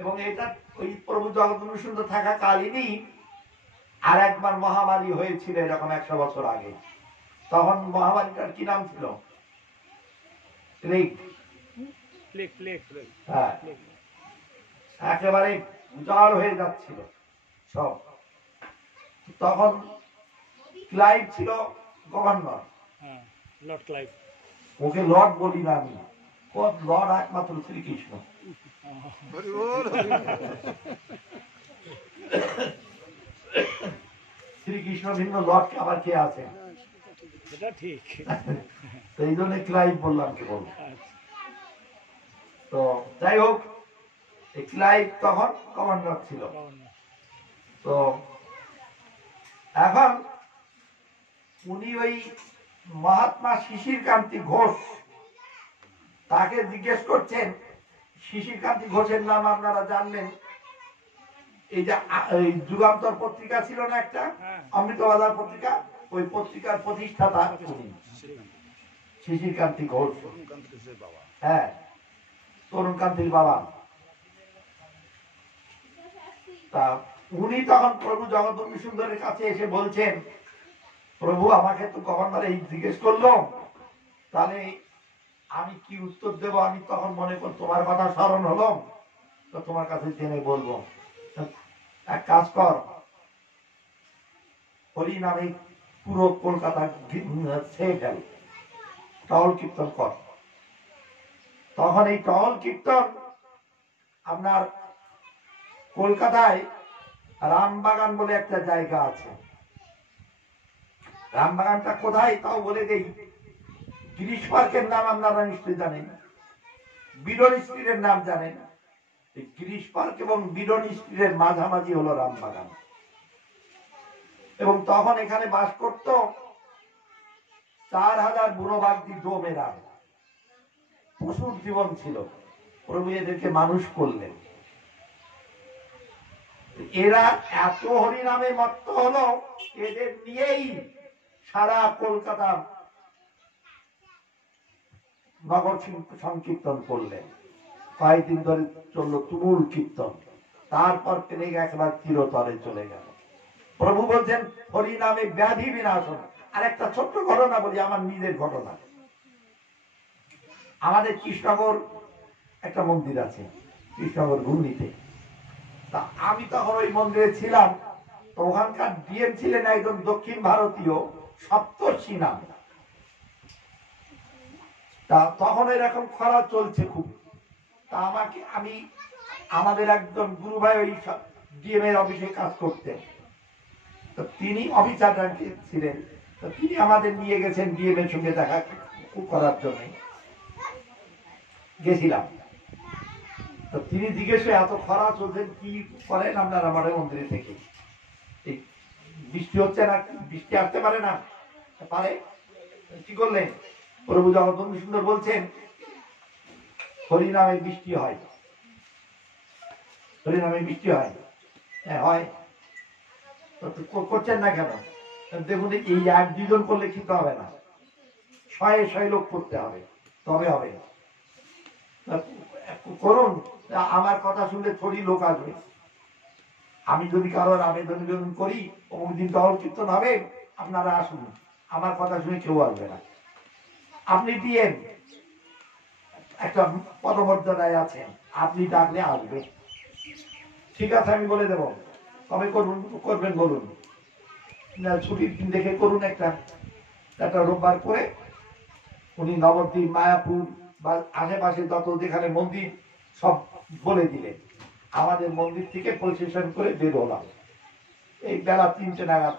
এবং এটা ওই প্রভু জগৎবন্ধু সুন্দর থাকা কালীনই আর একবার মহামারী হয়েছিল এরকম 100 বছর আগে। তখন মহামারীটার কি নাম ছিল? প্লেগ। প্লেগ, প্লেগ, হ্যাঁ, প্লেগ। একেবারে উজাড় হয়ে যাচ্ছিল সব। তখন ক্লাইভ ছিল গভর্নর। হ্যাঁ, লর্ড ক্লাইভ। ওকে লর্ড বলি না আমি, লর্ড একমাত্র শ্রীকৃষ্ণ। হরিবোল, হরিবোল। শ্রীকৃষ্ণ ভিন্ন লর্ডকে আবার কে আছে? সেটা ঠিক। তো এই জন্য ক্লাইভ বললাম, কি বলবো। আচ্ছা। তো যাই হোক, এই ক্লাইভ তখন গভর্নর ছিল। গভর্নর। তো এখন উনি ওই মহাত্মা শিশির কান্তি ঘোষ, তাকে জিজ্ঞেস করছেন, শিশির কান্তি ঘোষের নাম আপনারা জানলেন, এই যে এই যুগান্তর পত্রিকা ছিল না একটা, হ্যাঁ। অমৃতবাজার পত্রিকা, ওই পত্রিকার প্রতিষ্ঠাতা উনি, শিশির কান্তি ঘোষ। তরুণকান্ত ঘোষের বাবা। হ্যাঁ, তরুণ কান্তির বাবা। তা উনি তখন প্রভু জগৎবন্ধু সুন্দরের কাছে এসে বলছেন, প্রভু আমাকে তো গভর্নর এই জিজ্ঞেস করলো, তাহলে আমি কি উত্তর দেব? আমি তখন মনে করি তোমার কথা স্মরণ হলো, তো তোমার কাছে জেনে বলবো। এক কাজ কর, হরি নামে পুরো কলকাতা ছেয়ে ফেল, টহল কীর্তন কর। তখন এই টহল কীর্তন আপনার কলকাতায় রামবাগান বলে একটা জায়গা আছে। রামবাগানটা কোথায় তাও বলে দেই। গিরিশ পার্কের নাম আপনারা নিশ্চয়ই জানেন, বিডন স্ট্রিটের নাম জানেন। এই গিরিশ পার্ক এবং বিডন স্ট্রিটের মাঝামাঝি হলো রামবাগান। এবং তখন এখানে বাস করত 4000 বুড়ো বাগদি ডোমেরা। পশুর জীবন ছিল, প্রভু এদেরকে মানুষ করলেন। এরা এত হরিনামে মত্ত হলো, এদের নিয়েই সারা কলকাতা নগর সংকীর্তন করলেন। কয়েকদিন ধরে চললো তুমুল কীর্তন, তারপর তিনি একবার চিরতরে চলে গেল। প্রভু বলছেন হরিনামে ব্যাধি বিনাশন। আর একটা ছোট্ট ঘটনা বলি, আমার নিজের ঘটনা। আমাদের কৃষ্ণনগর একটা মন্দির আছে, কৃষ্ণনগর ঘূর্ণিতে। তা আমি তখন ওই মন্দিরে ছিলাম। তো ওখানকার ডিএম ছিলেন একজন দক্ষিণ ভারতীয় সপ্তর্ষি নাম। তা তখন এরকম খরা চলছে খুব। তা আমাদের একজন গুরু ভাই ওই ডিএম এর অফিসে কাজ করতেন। তো তিনি অফিসার র্যাঙ্কে ছিলেন। তো তিনি আমাদের নিয়ে গেছেন ডিএম এর সঙ্গে দেখা করার জন্য। গেছিলাম। তো তিনি জিজ্ঞেস করে, এত খরা চলছে কি করেন আপনারা আমাদের মন্দিরে থেকে? এই বৃষ্টি হচ্ছে না, বৃষ্টি আসতে পারে না? পারে। কি করলেন? প্রভু জগৎবন্ধু সুন্দর বলছেন হরিনামে বৃষ্টি হয়, হরিনামে বৃষ্টি হয়। হ্যাঁ হয়। করছেন না কেন? দেখুন, এই 1-2 জন করলে কিন্তু হবে না, 100 লোক করতে হবে, তবে হবে। করুন, আমার কথা শুনলে থোড়ি লোক আসবে। আমি যদি কারোর আবেদন করি অমুক দিন টহল কীর্তন হবে, আপনারা আসুন, আমার কথা শুনে কেউ আসবে না। আপনি দিয়েন, একটা পদমর্যাদায় আছেন, আপনি ডাকলে আসবে। ঠিক আছে, আমি বলে দেব কবে করবেন বলুন। ছুটির দিন দেখে করুন, একটা রোববার করে। উনি নবদ্বীপ, মায়াপুর বা আশেপাশে যত যেখানে মন্দির সব বলে দিলেন। আমাদের মন্দির থেকে প্রসেশন করে বের হলাম এই বেলা 3টে নাগাদ,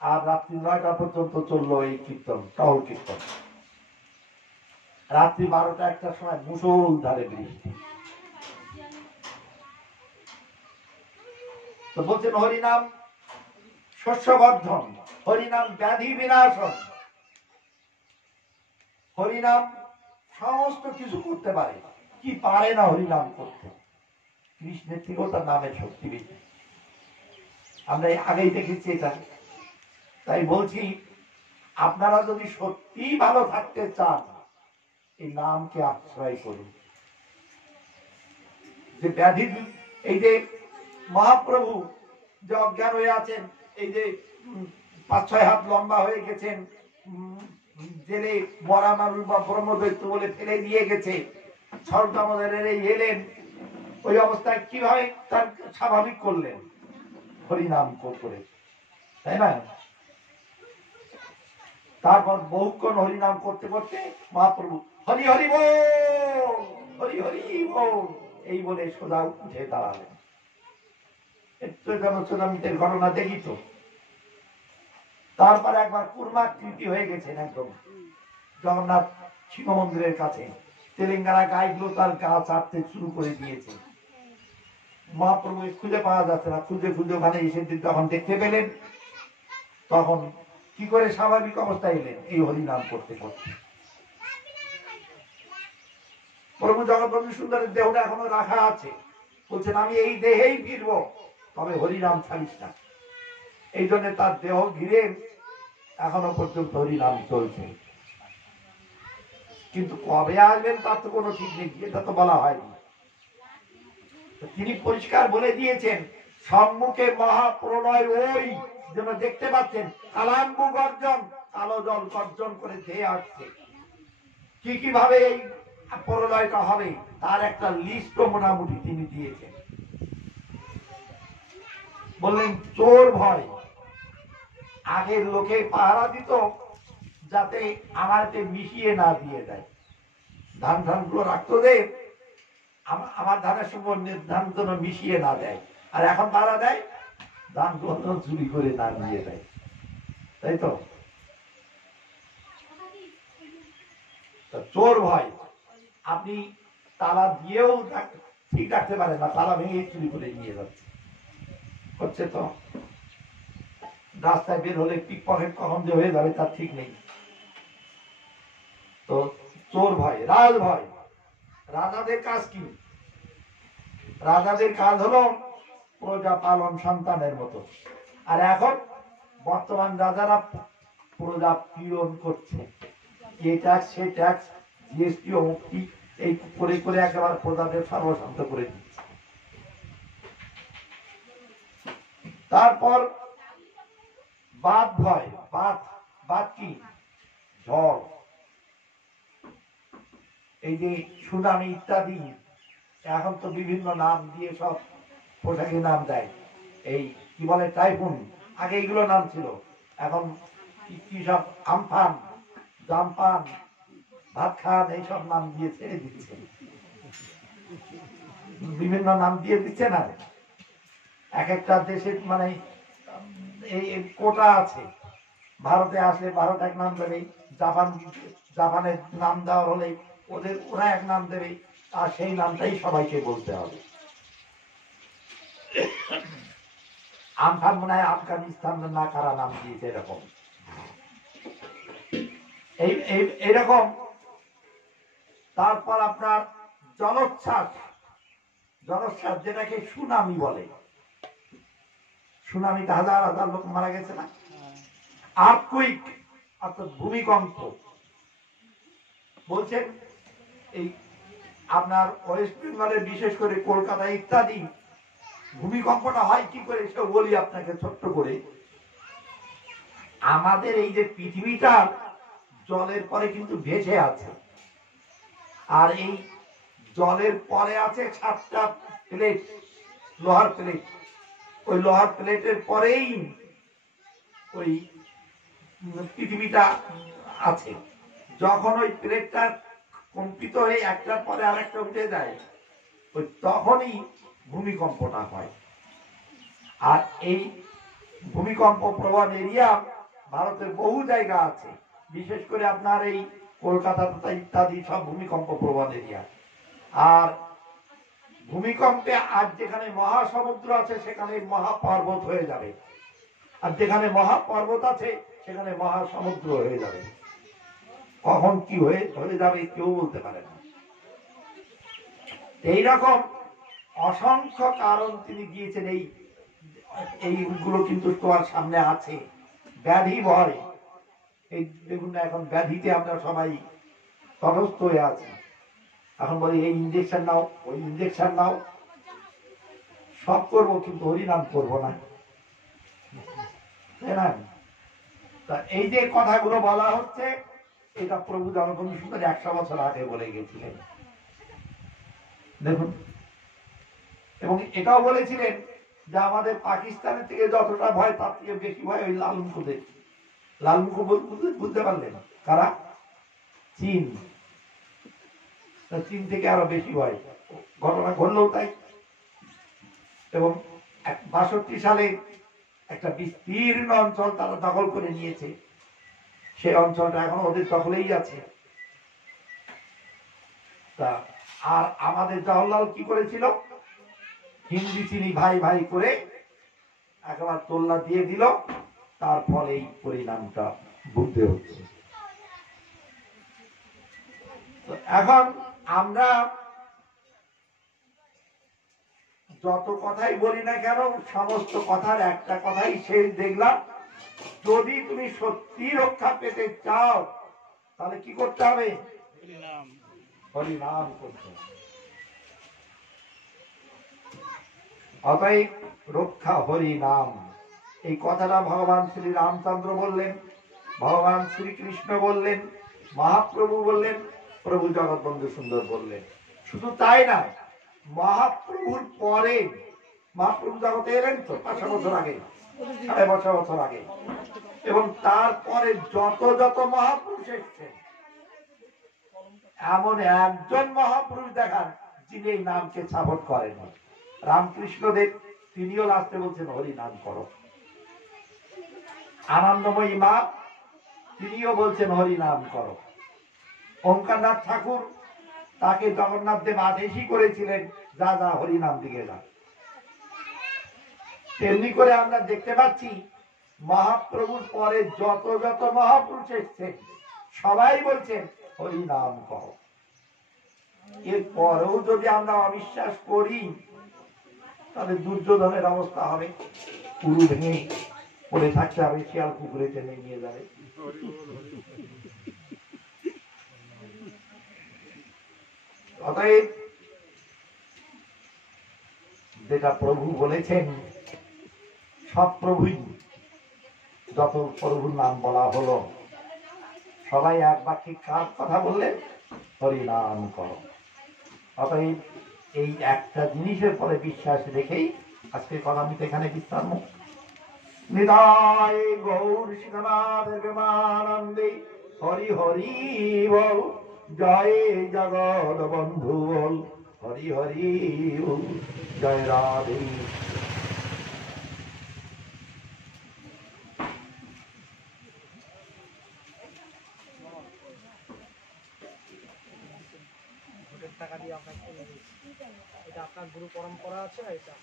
আর রাত্রি 9টা পর্যন্ত চললো এই কীর্তন, টহল কীর্তন। রাত্রি 12টা 1টার সময় মুষলধারে বৃষ্টি। তো বলছেন হরিনাম শস্যবর্ধন, হরিনাম ব্যাধি বিনাশন, হরিনাম সমস্ত কিছু করতে পারে। কি পারে না হরিনাম করতে? কৃষ্ণের থেকেও তার নামের শক্তি বেশি, আমরা আগেই দেখেছি এটা। তাই বলছি, আপনারা যদি সত্যি ভালো থাকতে চান, এই নামকে আশ্রয় করুন। যে ব্যাধি, এই যে মহাপ্রভু যে অজ্ঞান হয়ে আছেন, এই যে 5-6 হাত লম্বা হয়ে গেছেন, জেলে মরা মানুষ বা ব্রহ্মদৈত্য বলে ফেলে দিয়ে গেছে, ছলদামোদরের এই এলেন, ওই অবস্থায় কিভাবে তার স্বাভাবিক করলেন? হরিনাম করে, তাই না? তারপর বহুক্ষণ হরিনাম করতে করতে মহাপ্রভু হরি হরি বল, হরি হরি বল এই বলে সোজা উঠে দাঁড়ালেন। জনসদামিতের ঘটনা দেখি তো। তারপর একবার কুর্মাকৃতি হয়ে গেছেন একদম জগন্নাথ শিব মন্দিরের কাছে, তেলেঙ্গানা গাইগুলো তার গা চাটতে শুরু করে দিয়েছে। মহাপ্রভু খুঁজে পাওয়া যাচ্ছে না, খুঁজে খুঁজে ওখানে এসে যখন দেখতে পেলেন, তখন কি করে স্বাভাবিক অবস্থায় এলেন? এই হরিনাম করতে করতে। প্রভু জগৎবন্ধু সুন্দরের দেহটা এখনো রাখা আছে, বলছেন আমি এই দেহেই ফিরব, তবে হরিনাম ছাড়িস না। এই জন্য তার দেহ ঘিরে এখনো পর্যন্ত হরিনাম চলছে। কিন্তু কবে আসবেন তার তো কোনো ঠিক নেই, এটা তো বলা হয়নি। তিনি পরিষ্কার বলে দিয়েছেন, সম্মুখে মহাপ্রলয় ওই যেন দেখতে পাচ্ছেন, কালাম্বু গর্জন, কালো জল গর্জন করে ধেয়ে আসছে। কি কিভাবে এই প্রলয়টা হবে তার একটা লিস্ট মোটামুটি তিনি দিয়েছেন। বললেন চোর ভয়, আগের লোকে পাহারা দিত যাতে আমাকে মিশিয়ে না দিয়ে দেয়, ধান গুলো রাখতো যে আমার ধানের সঙ্গে ধান যেন মিশিয়ে না দেয়, আর এখন পাহারা দেয় ধান গুলো চুরি করে না নিয়ে দেয়, তাই তো? চোর ভয়, আপনি তালা দিয়েও ঠিক রাখতে পারেন না, তালা ভেঙে চুরি করে নিয়ে যাচ্ছে, হচ্ছে তো। রাস্তায় বের হলে পিক পকেট কখন যে হয়ে যাবে তার ঠিক নেই। তো চোর ভয়, রাজ ভয়। রাজাদের কাজ কি? রাজাদের কাজ হলো প্রজা পালন সন্তানের মতো, আর এখন বর্তমান রাজারা প্রজা পীড়ন করছে, এই ট্যাক্স সে ট্যাক্স, জিএসটি মুক্তি, এই করে করে একেবারে প্রজাদের সর্বশান্ত করে দিচ্ছে। তারপর বাদ ভয়, বাদ কি? ঝড়, এই যে সুনামি ইত্যাদি, এখন তো বিভিন্ন নাম দিয়ে সব পোশাকি নাম দেয়, এই কি বলে টাইফুন, আগে এইগুলো নাম ছিল, এখন কি সব আমফান, জামপান, ভাত খান, এইসব নাম দিয়ে ছেড়ে দিচ্ছে, বিভিন্ন নাম দিয়ে দিচ্ছে না। এক একটা দেশের মানে এই কোটা আছে, ভারতে আসলে ভারত এক নাম দেবে, জাপানের নাম দেওয়া হলে ওরা এক নাম দেবে, আর সেই নামটাই সবাইকে বলতে হবে। আমফান মনে হয় আফগানিস্তান না কারা নাম দিয়েছে এরকম। এইরকম। তারপর আপনার জলোচ্ছ্বাস, যেটাকে সুনামি বলে, সুনামিতে হাজার হাজার লোক মারা গেছে না? আর্থকুইক অর্থাৎ ভূমিকম্প, বলছেন এই আপনার ওয়েস্ট বেঙ্গলে বিশেষ করে কলকাতা ইত্যাদি ভূমিকম্পটা হয় কি করে সেটা বলি আপনাকে ছোট্ট করে। আমাদের এই যে পৃথিবীটা জলের পরে কিন্তু ভেসে আছে, আর এই জলের পরে আছে 7টা প্লেট, লোহার প্লেট, ওই লোহার প্লেটের পরেই ওই পৃথিবীটা আছে। যখন ওই প্লেটটা কম্পিত হয়ে একটার পরে আরেকটা উঠে যায়, ওই তখনই ভূমিকম্পটা হয়। আর এই ভূমিকম্প প্রবণ এরিয়া ভারতের বহু জায়গা আছে, বিশেষ করে আপনার এই কলকাতা তথা ইত্যাদি সব ভূমিকম্প প্রবণ এরিয়া। আর ভূমিকম্পে আজ যেখানে মহাসমুদ্র আছে সেখানে মহাপর্বত হয়ে যাবে, আর যেখানে মহাপর্বত আছে সেখানে মহাসমুদ্র হয়ে যাবে। কখন কি হয়ে যাবে কেউ বলতে পারে না। এইরকম অসংখ্য কারণ তিনি দিয়েছেন। এইগুলো কিন্তু তোমার সামনে আছে। ব্যাধি ভয়, এই দেখুন না, এখন ব্যাধিতে আমরা সবাই তটস্থ হয়ে আছি। এখন বলি এই ইঞ্জেকশন নাও, ওই ইঞ্জেকশন নাও, সব করবো কিন্তু হরিনাম করবো না, তাই না? তা এই যে কথাগুলো বলা হচ্ছে, এটা প্রভু জগবন্ধু সুন্দর 100 বছর আগে বলে গেছিলেন, দেখুন। এবং এটাও বলেছিলেন যে আমাদের পাকিস্তানের থেকে যতটা ভয় তার থেকে বেশি ভয় ওই লালমুখদের। লালমুখ বুঝতে পারলেন কারা? চীন। চীন থেকে আরো বেশি ভয়। ঘটনা ঘটলেও তাই। এবং 62 সালে একটা বিস্তীর্ণ অঞ্চল তারা দখল করে নিয়েছে, সেই অঞ্চলটা এখন ওদের দখলেই আছে। তা আর আমাদের জওহরলাল কি করেছিল? হিন্দি চিনি ভাই ভাই করে একবার তোল্লা দিয়ে দিল, তার ফলে এই পরিণামটা ভুগতে হচ্ছে। এখন আমরা যত কথাই বলি না কেন, সমস্ত কথার একটা কথাই শেষ দেখলাম, যদি তুমি সত্যি রক্ষা পেতে চাও তাহলে কি করতে হবে? হরিনাম করতে হবে। অতএব রক্ষা হরি নাম, এই কথাটা ভগবান শ্রী রামচন্দ্র বললেন, ভগবান শ্রীকৃষ্ণ বললেন, মহাপ্রভু বললেন, প্রভু জগৎবন্ধু সুন্দর বললেন। শুধু তাই না, মহাপ্রভুর পরে, মহাপ্রভু জগতে এলেন তো 500 বছর আগে, 550 বছর আগে, এবং তারপরে যত যত মহাপুরুষ এসছেন, এমন একজন মহাপুরুষ দেখান যিনি এই নামকে সাপোর্ট করেন। রামকৃষ্ণ দেব, তিনিও লাস্টে বলছেন হরি নাম করো। আনন্দময়ী মা, তিনিও বলছেন হরি নাম করো। ওঙ্কারনাথ ঠাকুর, তাকে জগন্নাথ দেব আদেশই করেছিলেন যা যা হরি নাম দিকে যা। তেমনি করে আমরা দেখতে পাচ্ছি মহাপ্রভুর পরে যত যত মহাপুরুষ এসছেন সবাই বলছেন হরি নাম করো। এর পরেও যদি আমরা অবিশ্বাস করি তাহলে দুর্যোধনের অবস্থা হবে, পুরু ভেঙে পড়ে থাকতে হবে, শিয়াল কুকুরে টেনে নিয়ে যাবে। অতএব যেটা প্রভু বলেছেন, সব প্রভুই, যত প্রভুর নাম বলা হলো সবাই এক বাক্যে কার কথা বললেন? হরি নাম করো। অতএব এই একটা জিনিসের পরে বিশ্বাস রেখেই আজকে কথা আমি এখানে বিশ্রাম। নিতাই গৌর শিবনাথের প্রেমানন্দে হরি হরি বল, জয় জগৎ বন্ধু বল, হরি হরি বল, জয় রাধে। টাকা দিয়ে আপনাকে কিনে দিয়েছি, এটা আপনার গুরু পরম্পরা আছে। এটা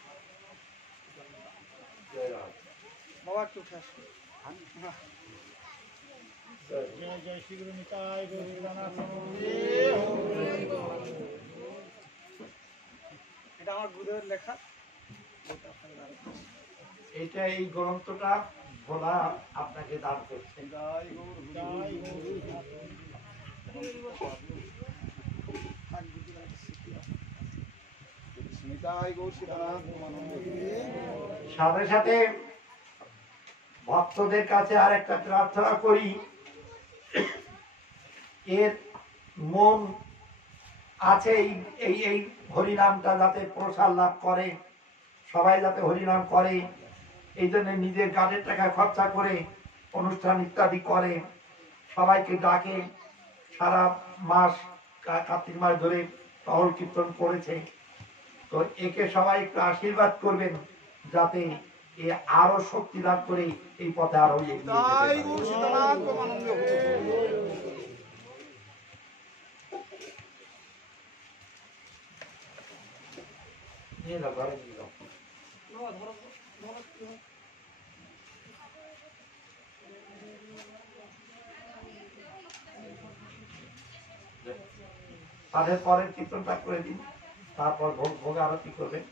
বাবা একটু উঠে আসবে। জয় জয় শ্রী গুরু নিতাই গৌরীনাথ। এটা আমার গুরুদেবের লেখা। এটা এই গ্রন্থটা বলা আপনাকে দান করছে। সাথে সাথে ভক্তদের কাছে আর একটা প্রার্থনা করি, এর মন আছে এই এই হরিনামটা যাতে প্রসার লাভ করে, সবাই যাতে হরিনাম করে, এই জন্য নিজের গানের টাকা খরচা করে অনুষ্ঠান ইত্যাদি করে, সবাইকে ডাকে, সারা মাস কার্তিক মাস ধরে টহল কীর্তন করেছে। তো একে সবাই একটু আশীর্বাদ করবেন যাতে এ আরো শক্তি লাভ করে এই পথে আরো এগিয়ে যেতে তাই পারে। গো সীতানাথ প্রমানন্দ নিয়ে যাও, ঘরে নিয়ে যাও। তাদের পরের কীর্তনটা করে দিন, তারপর ভোগ ভোগ আরতি করবেন।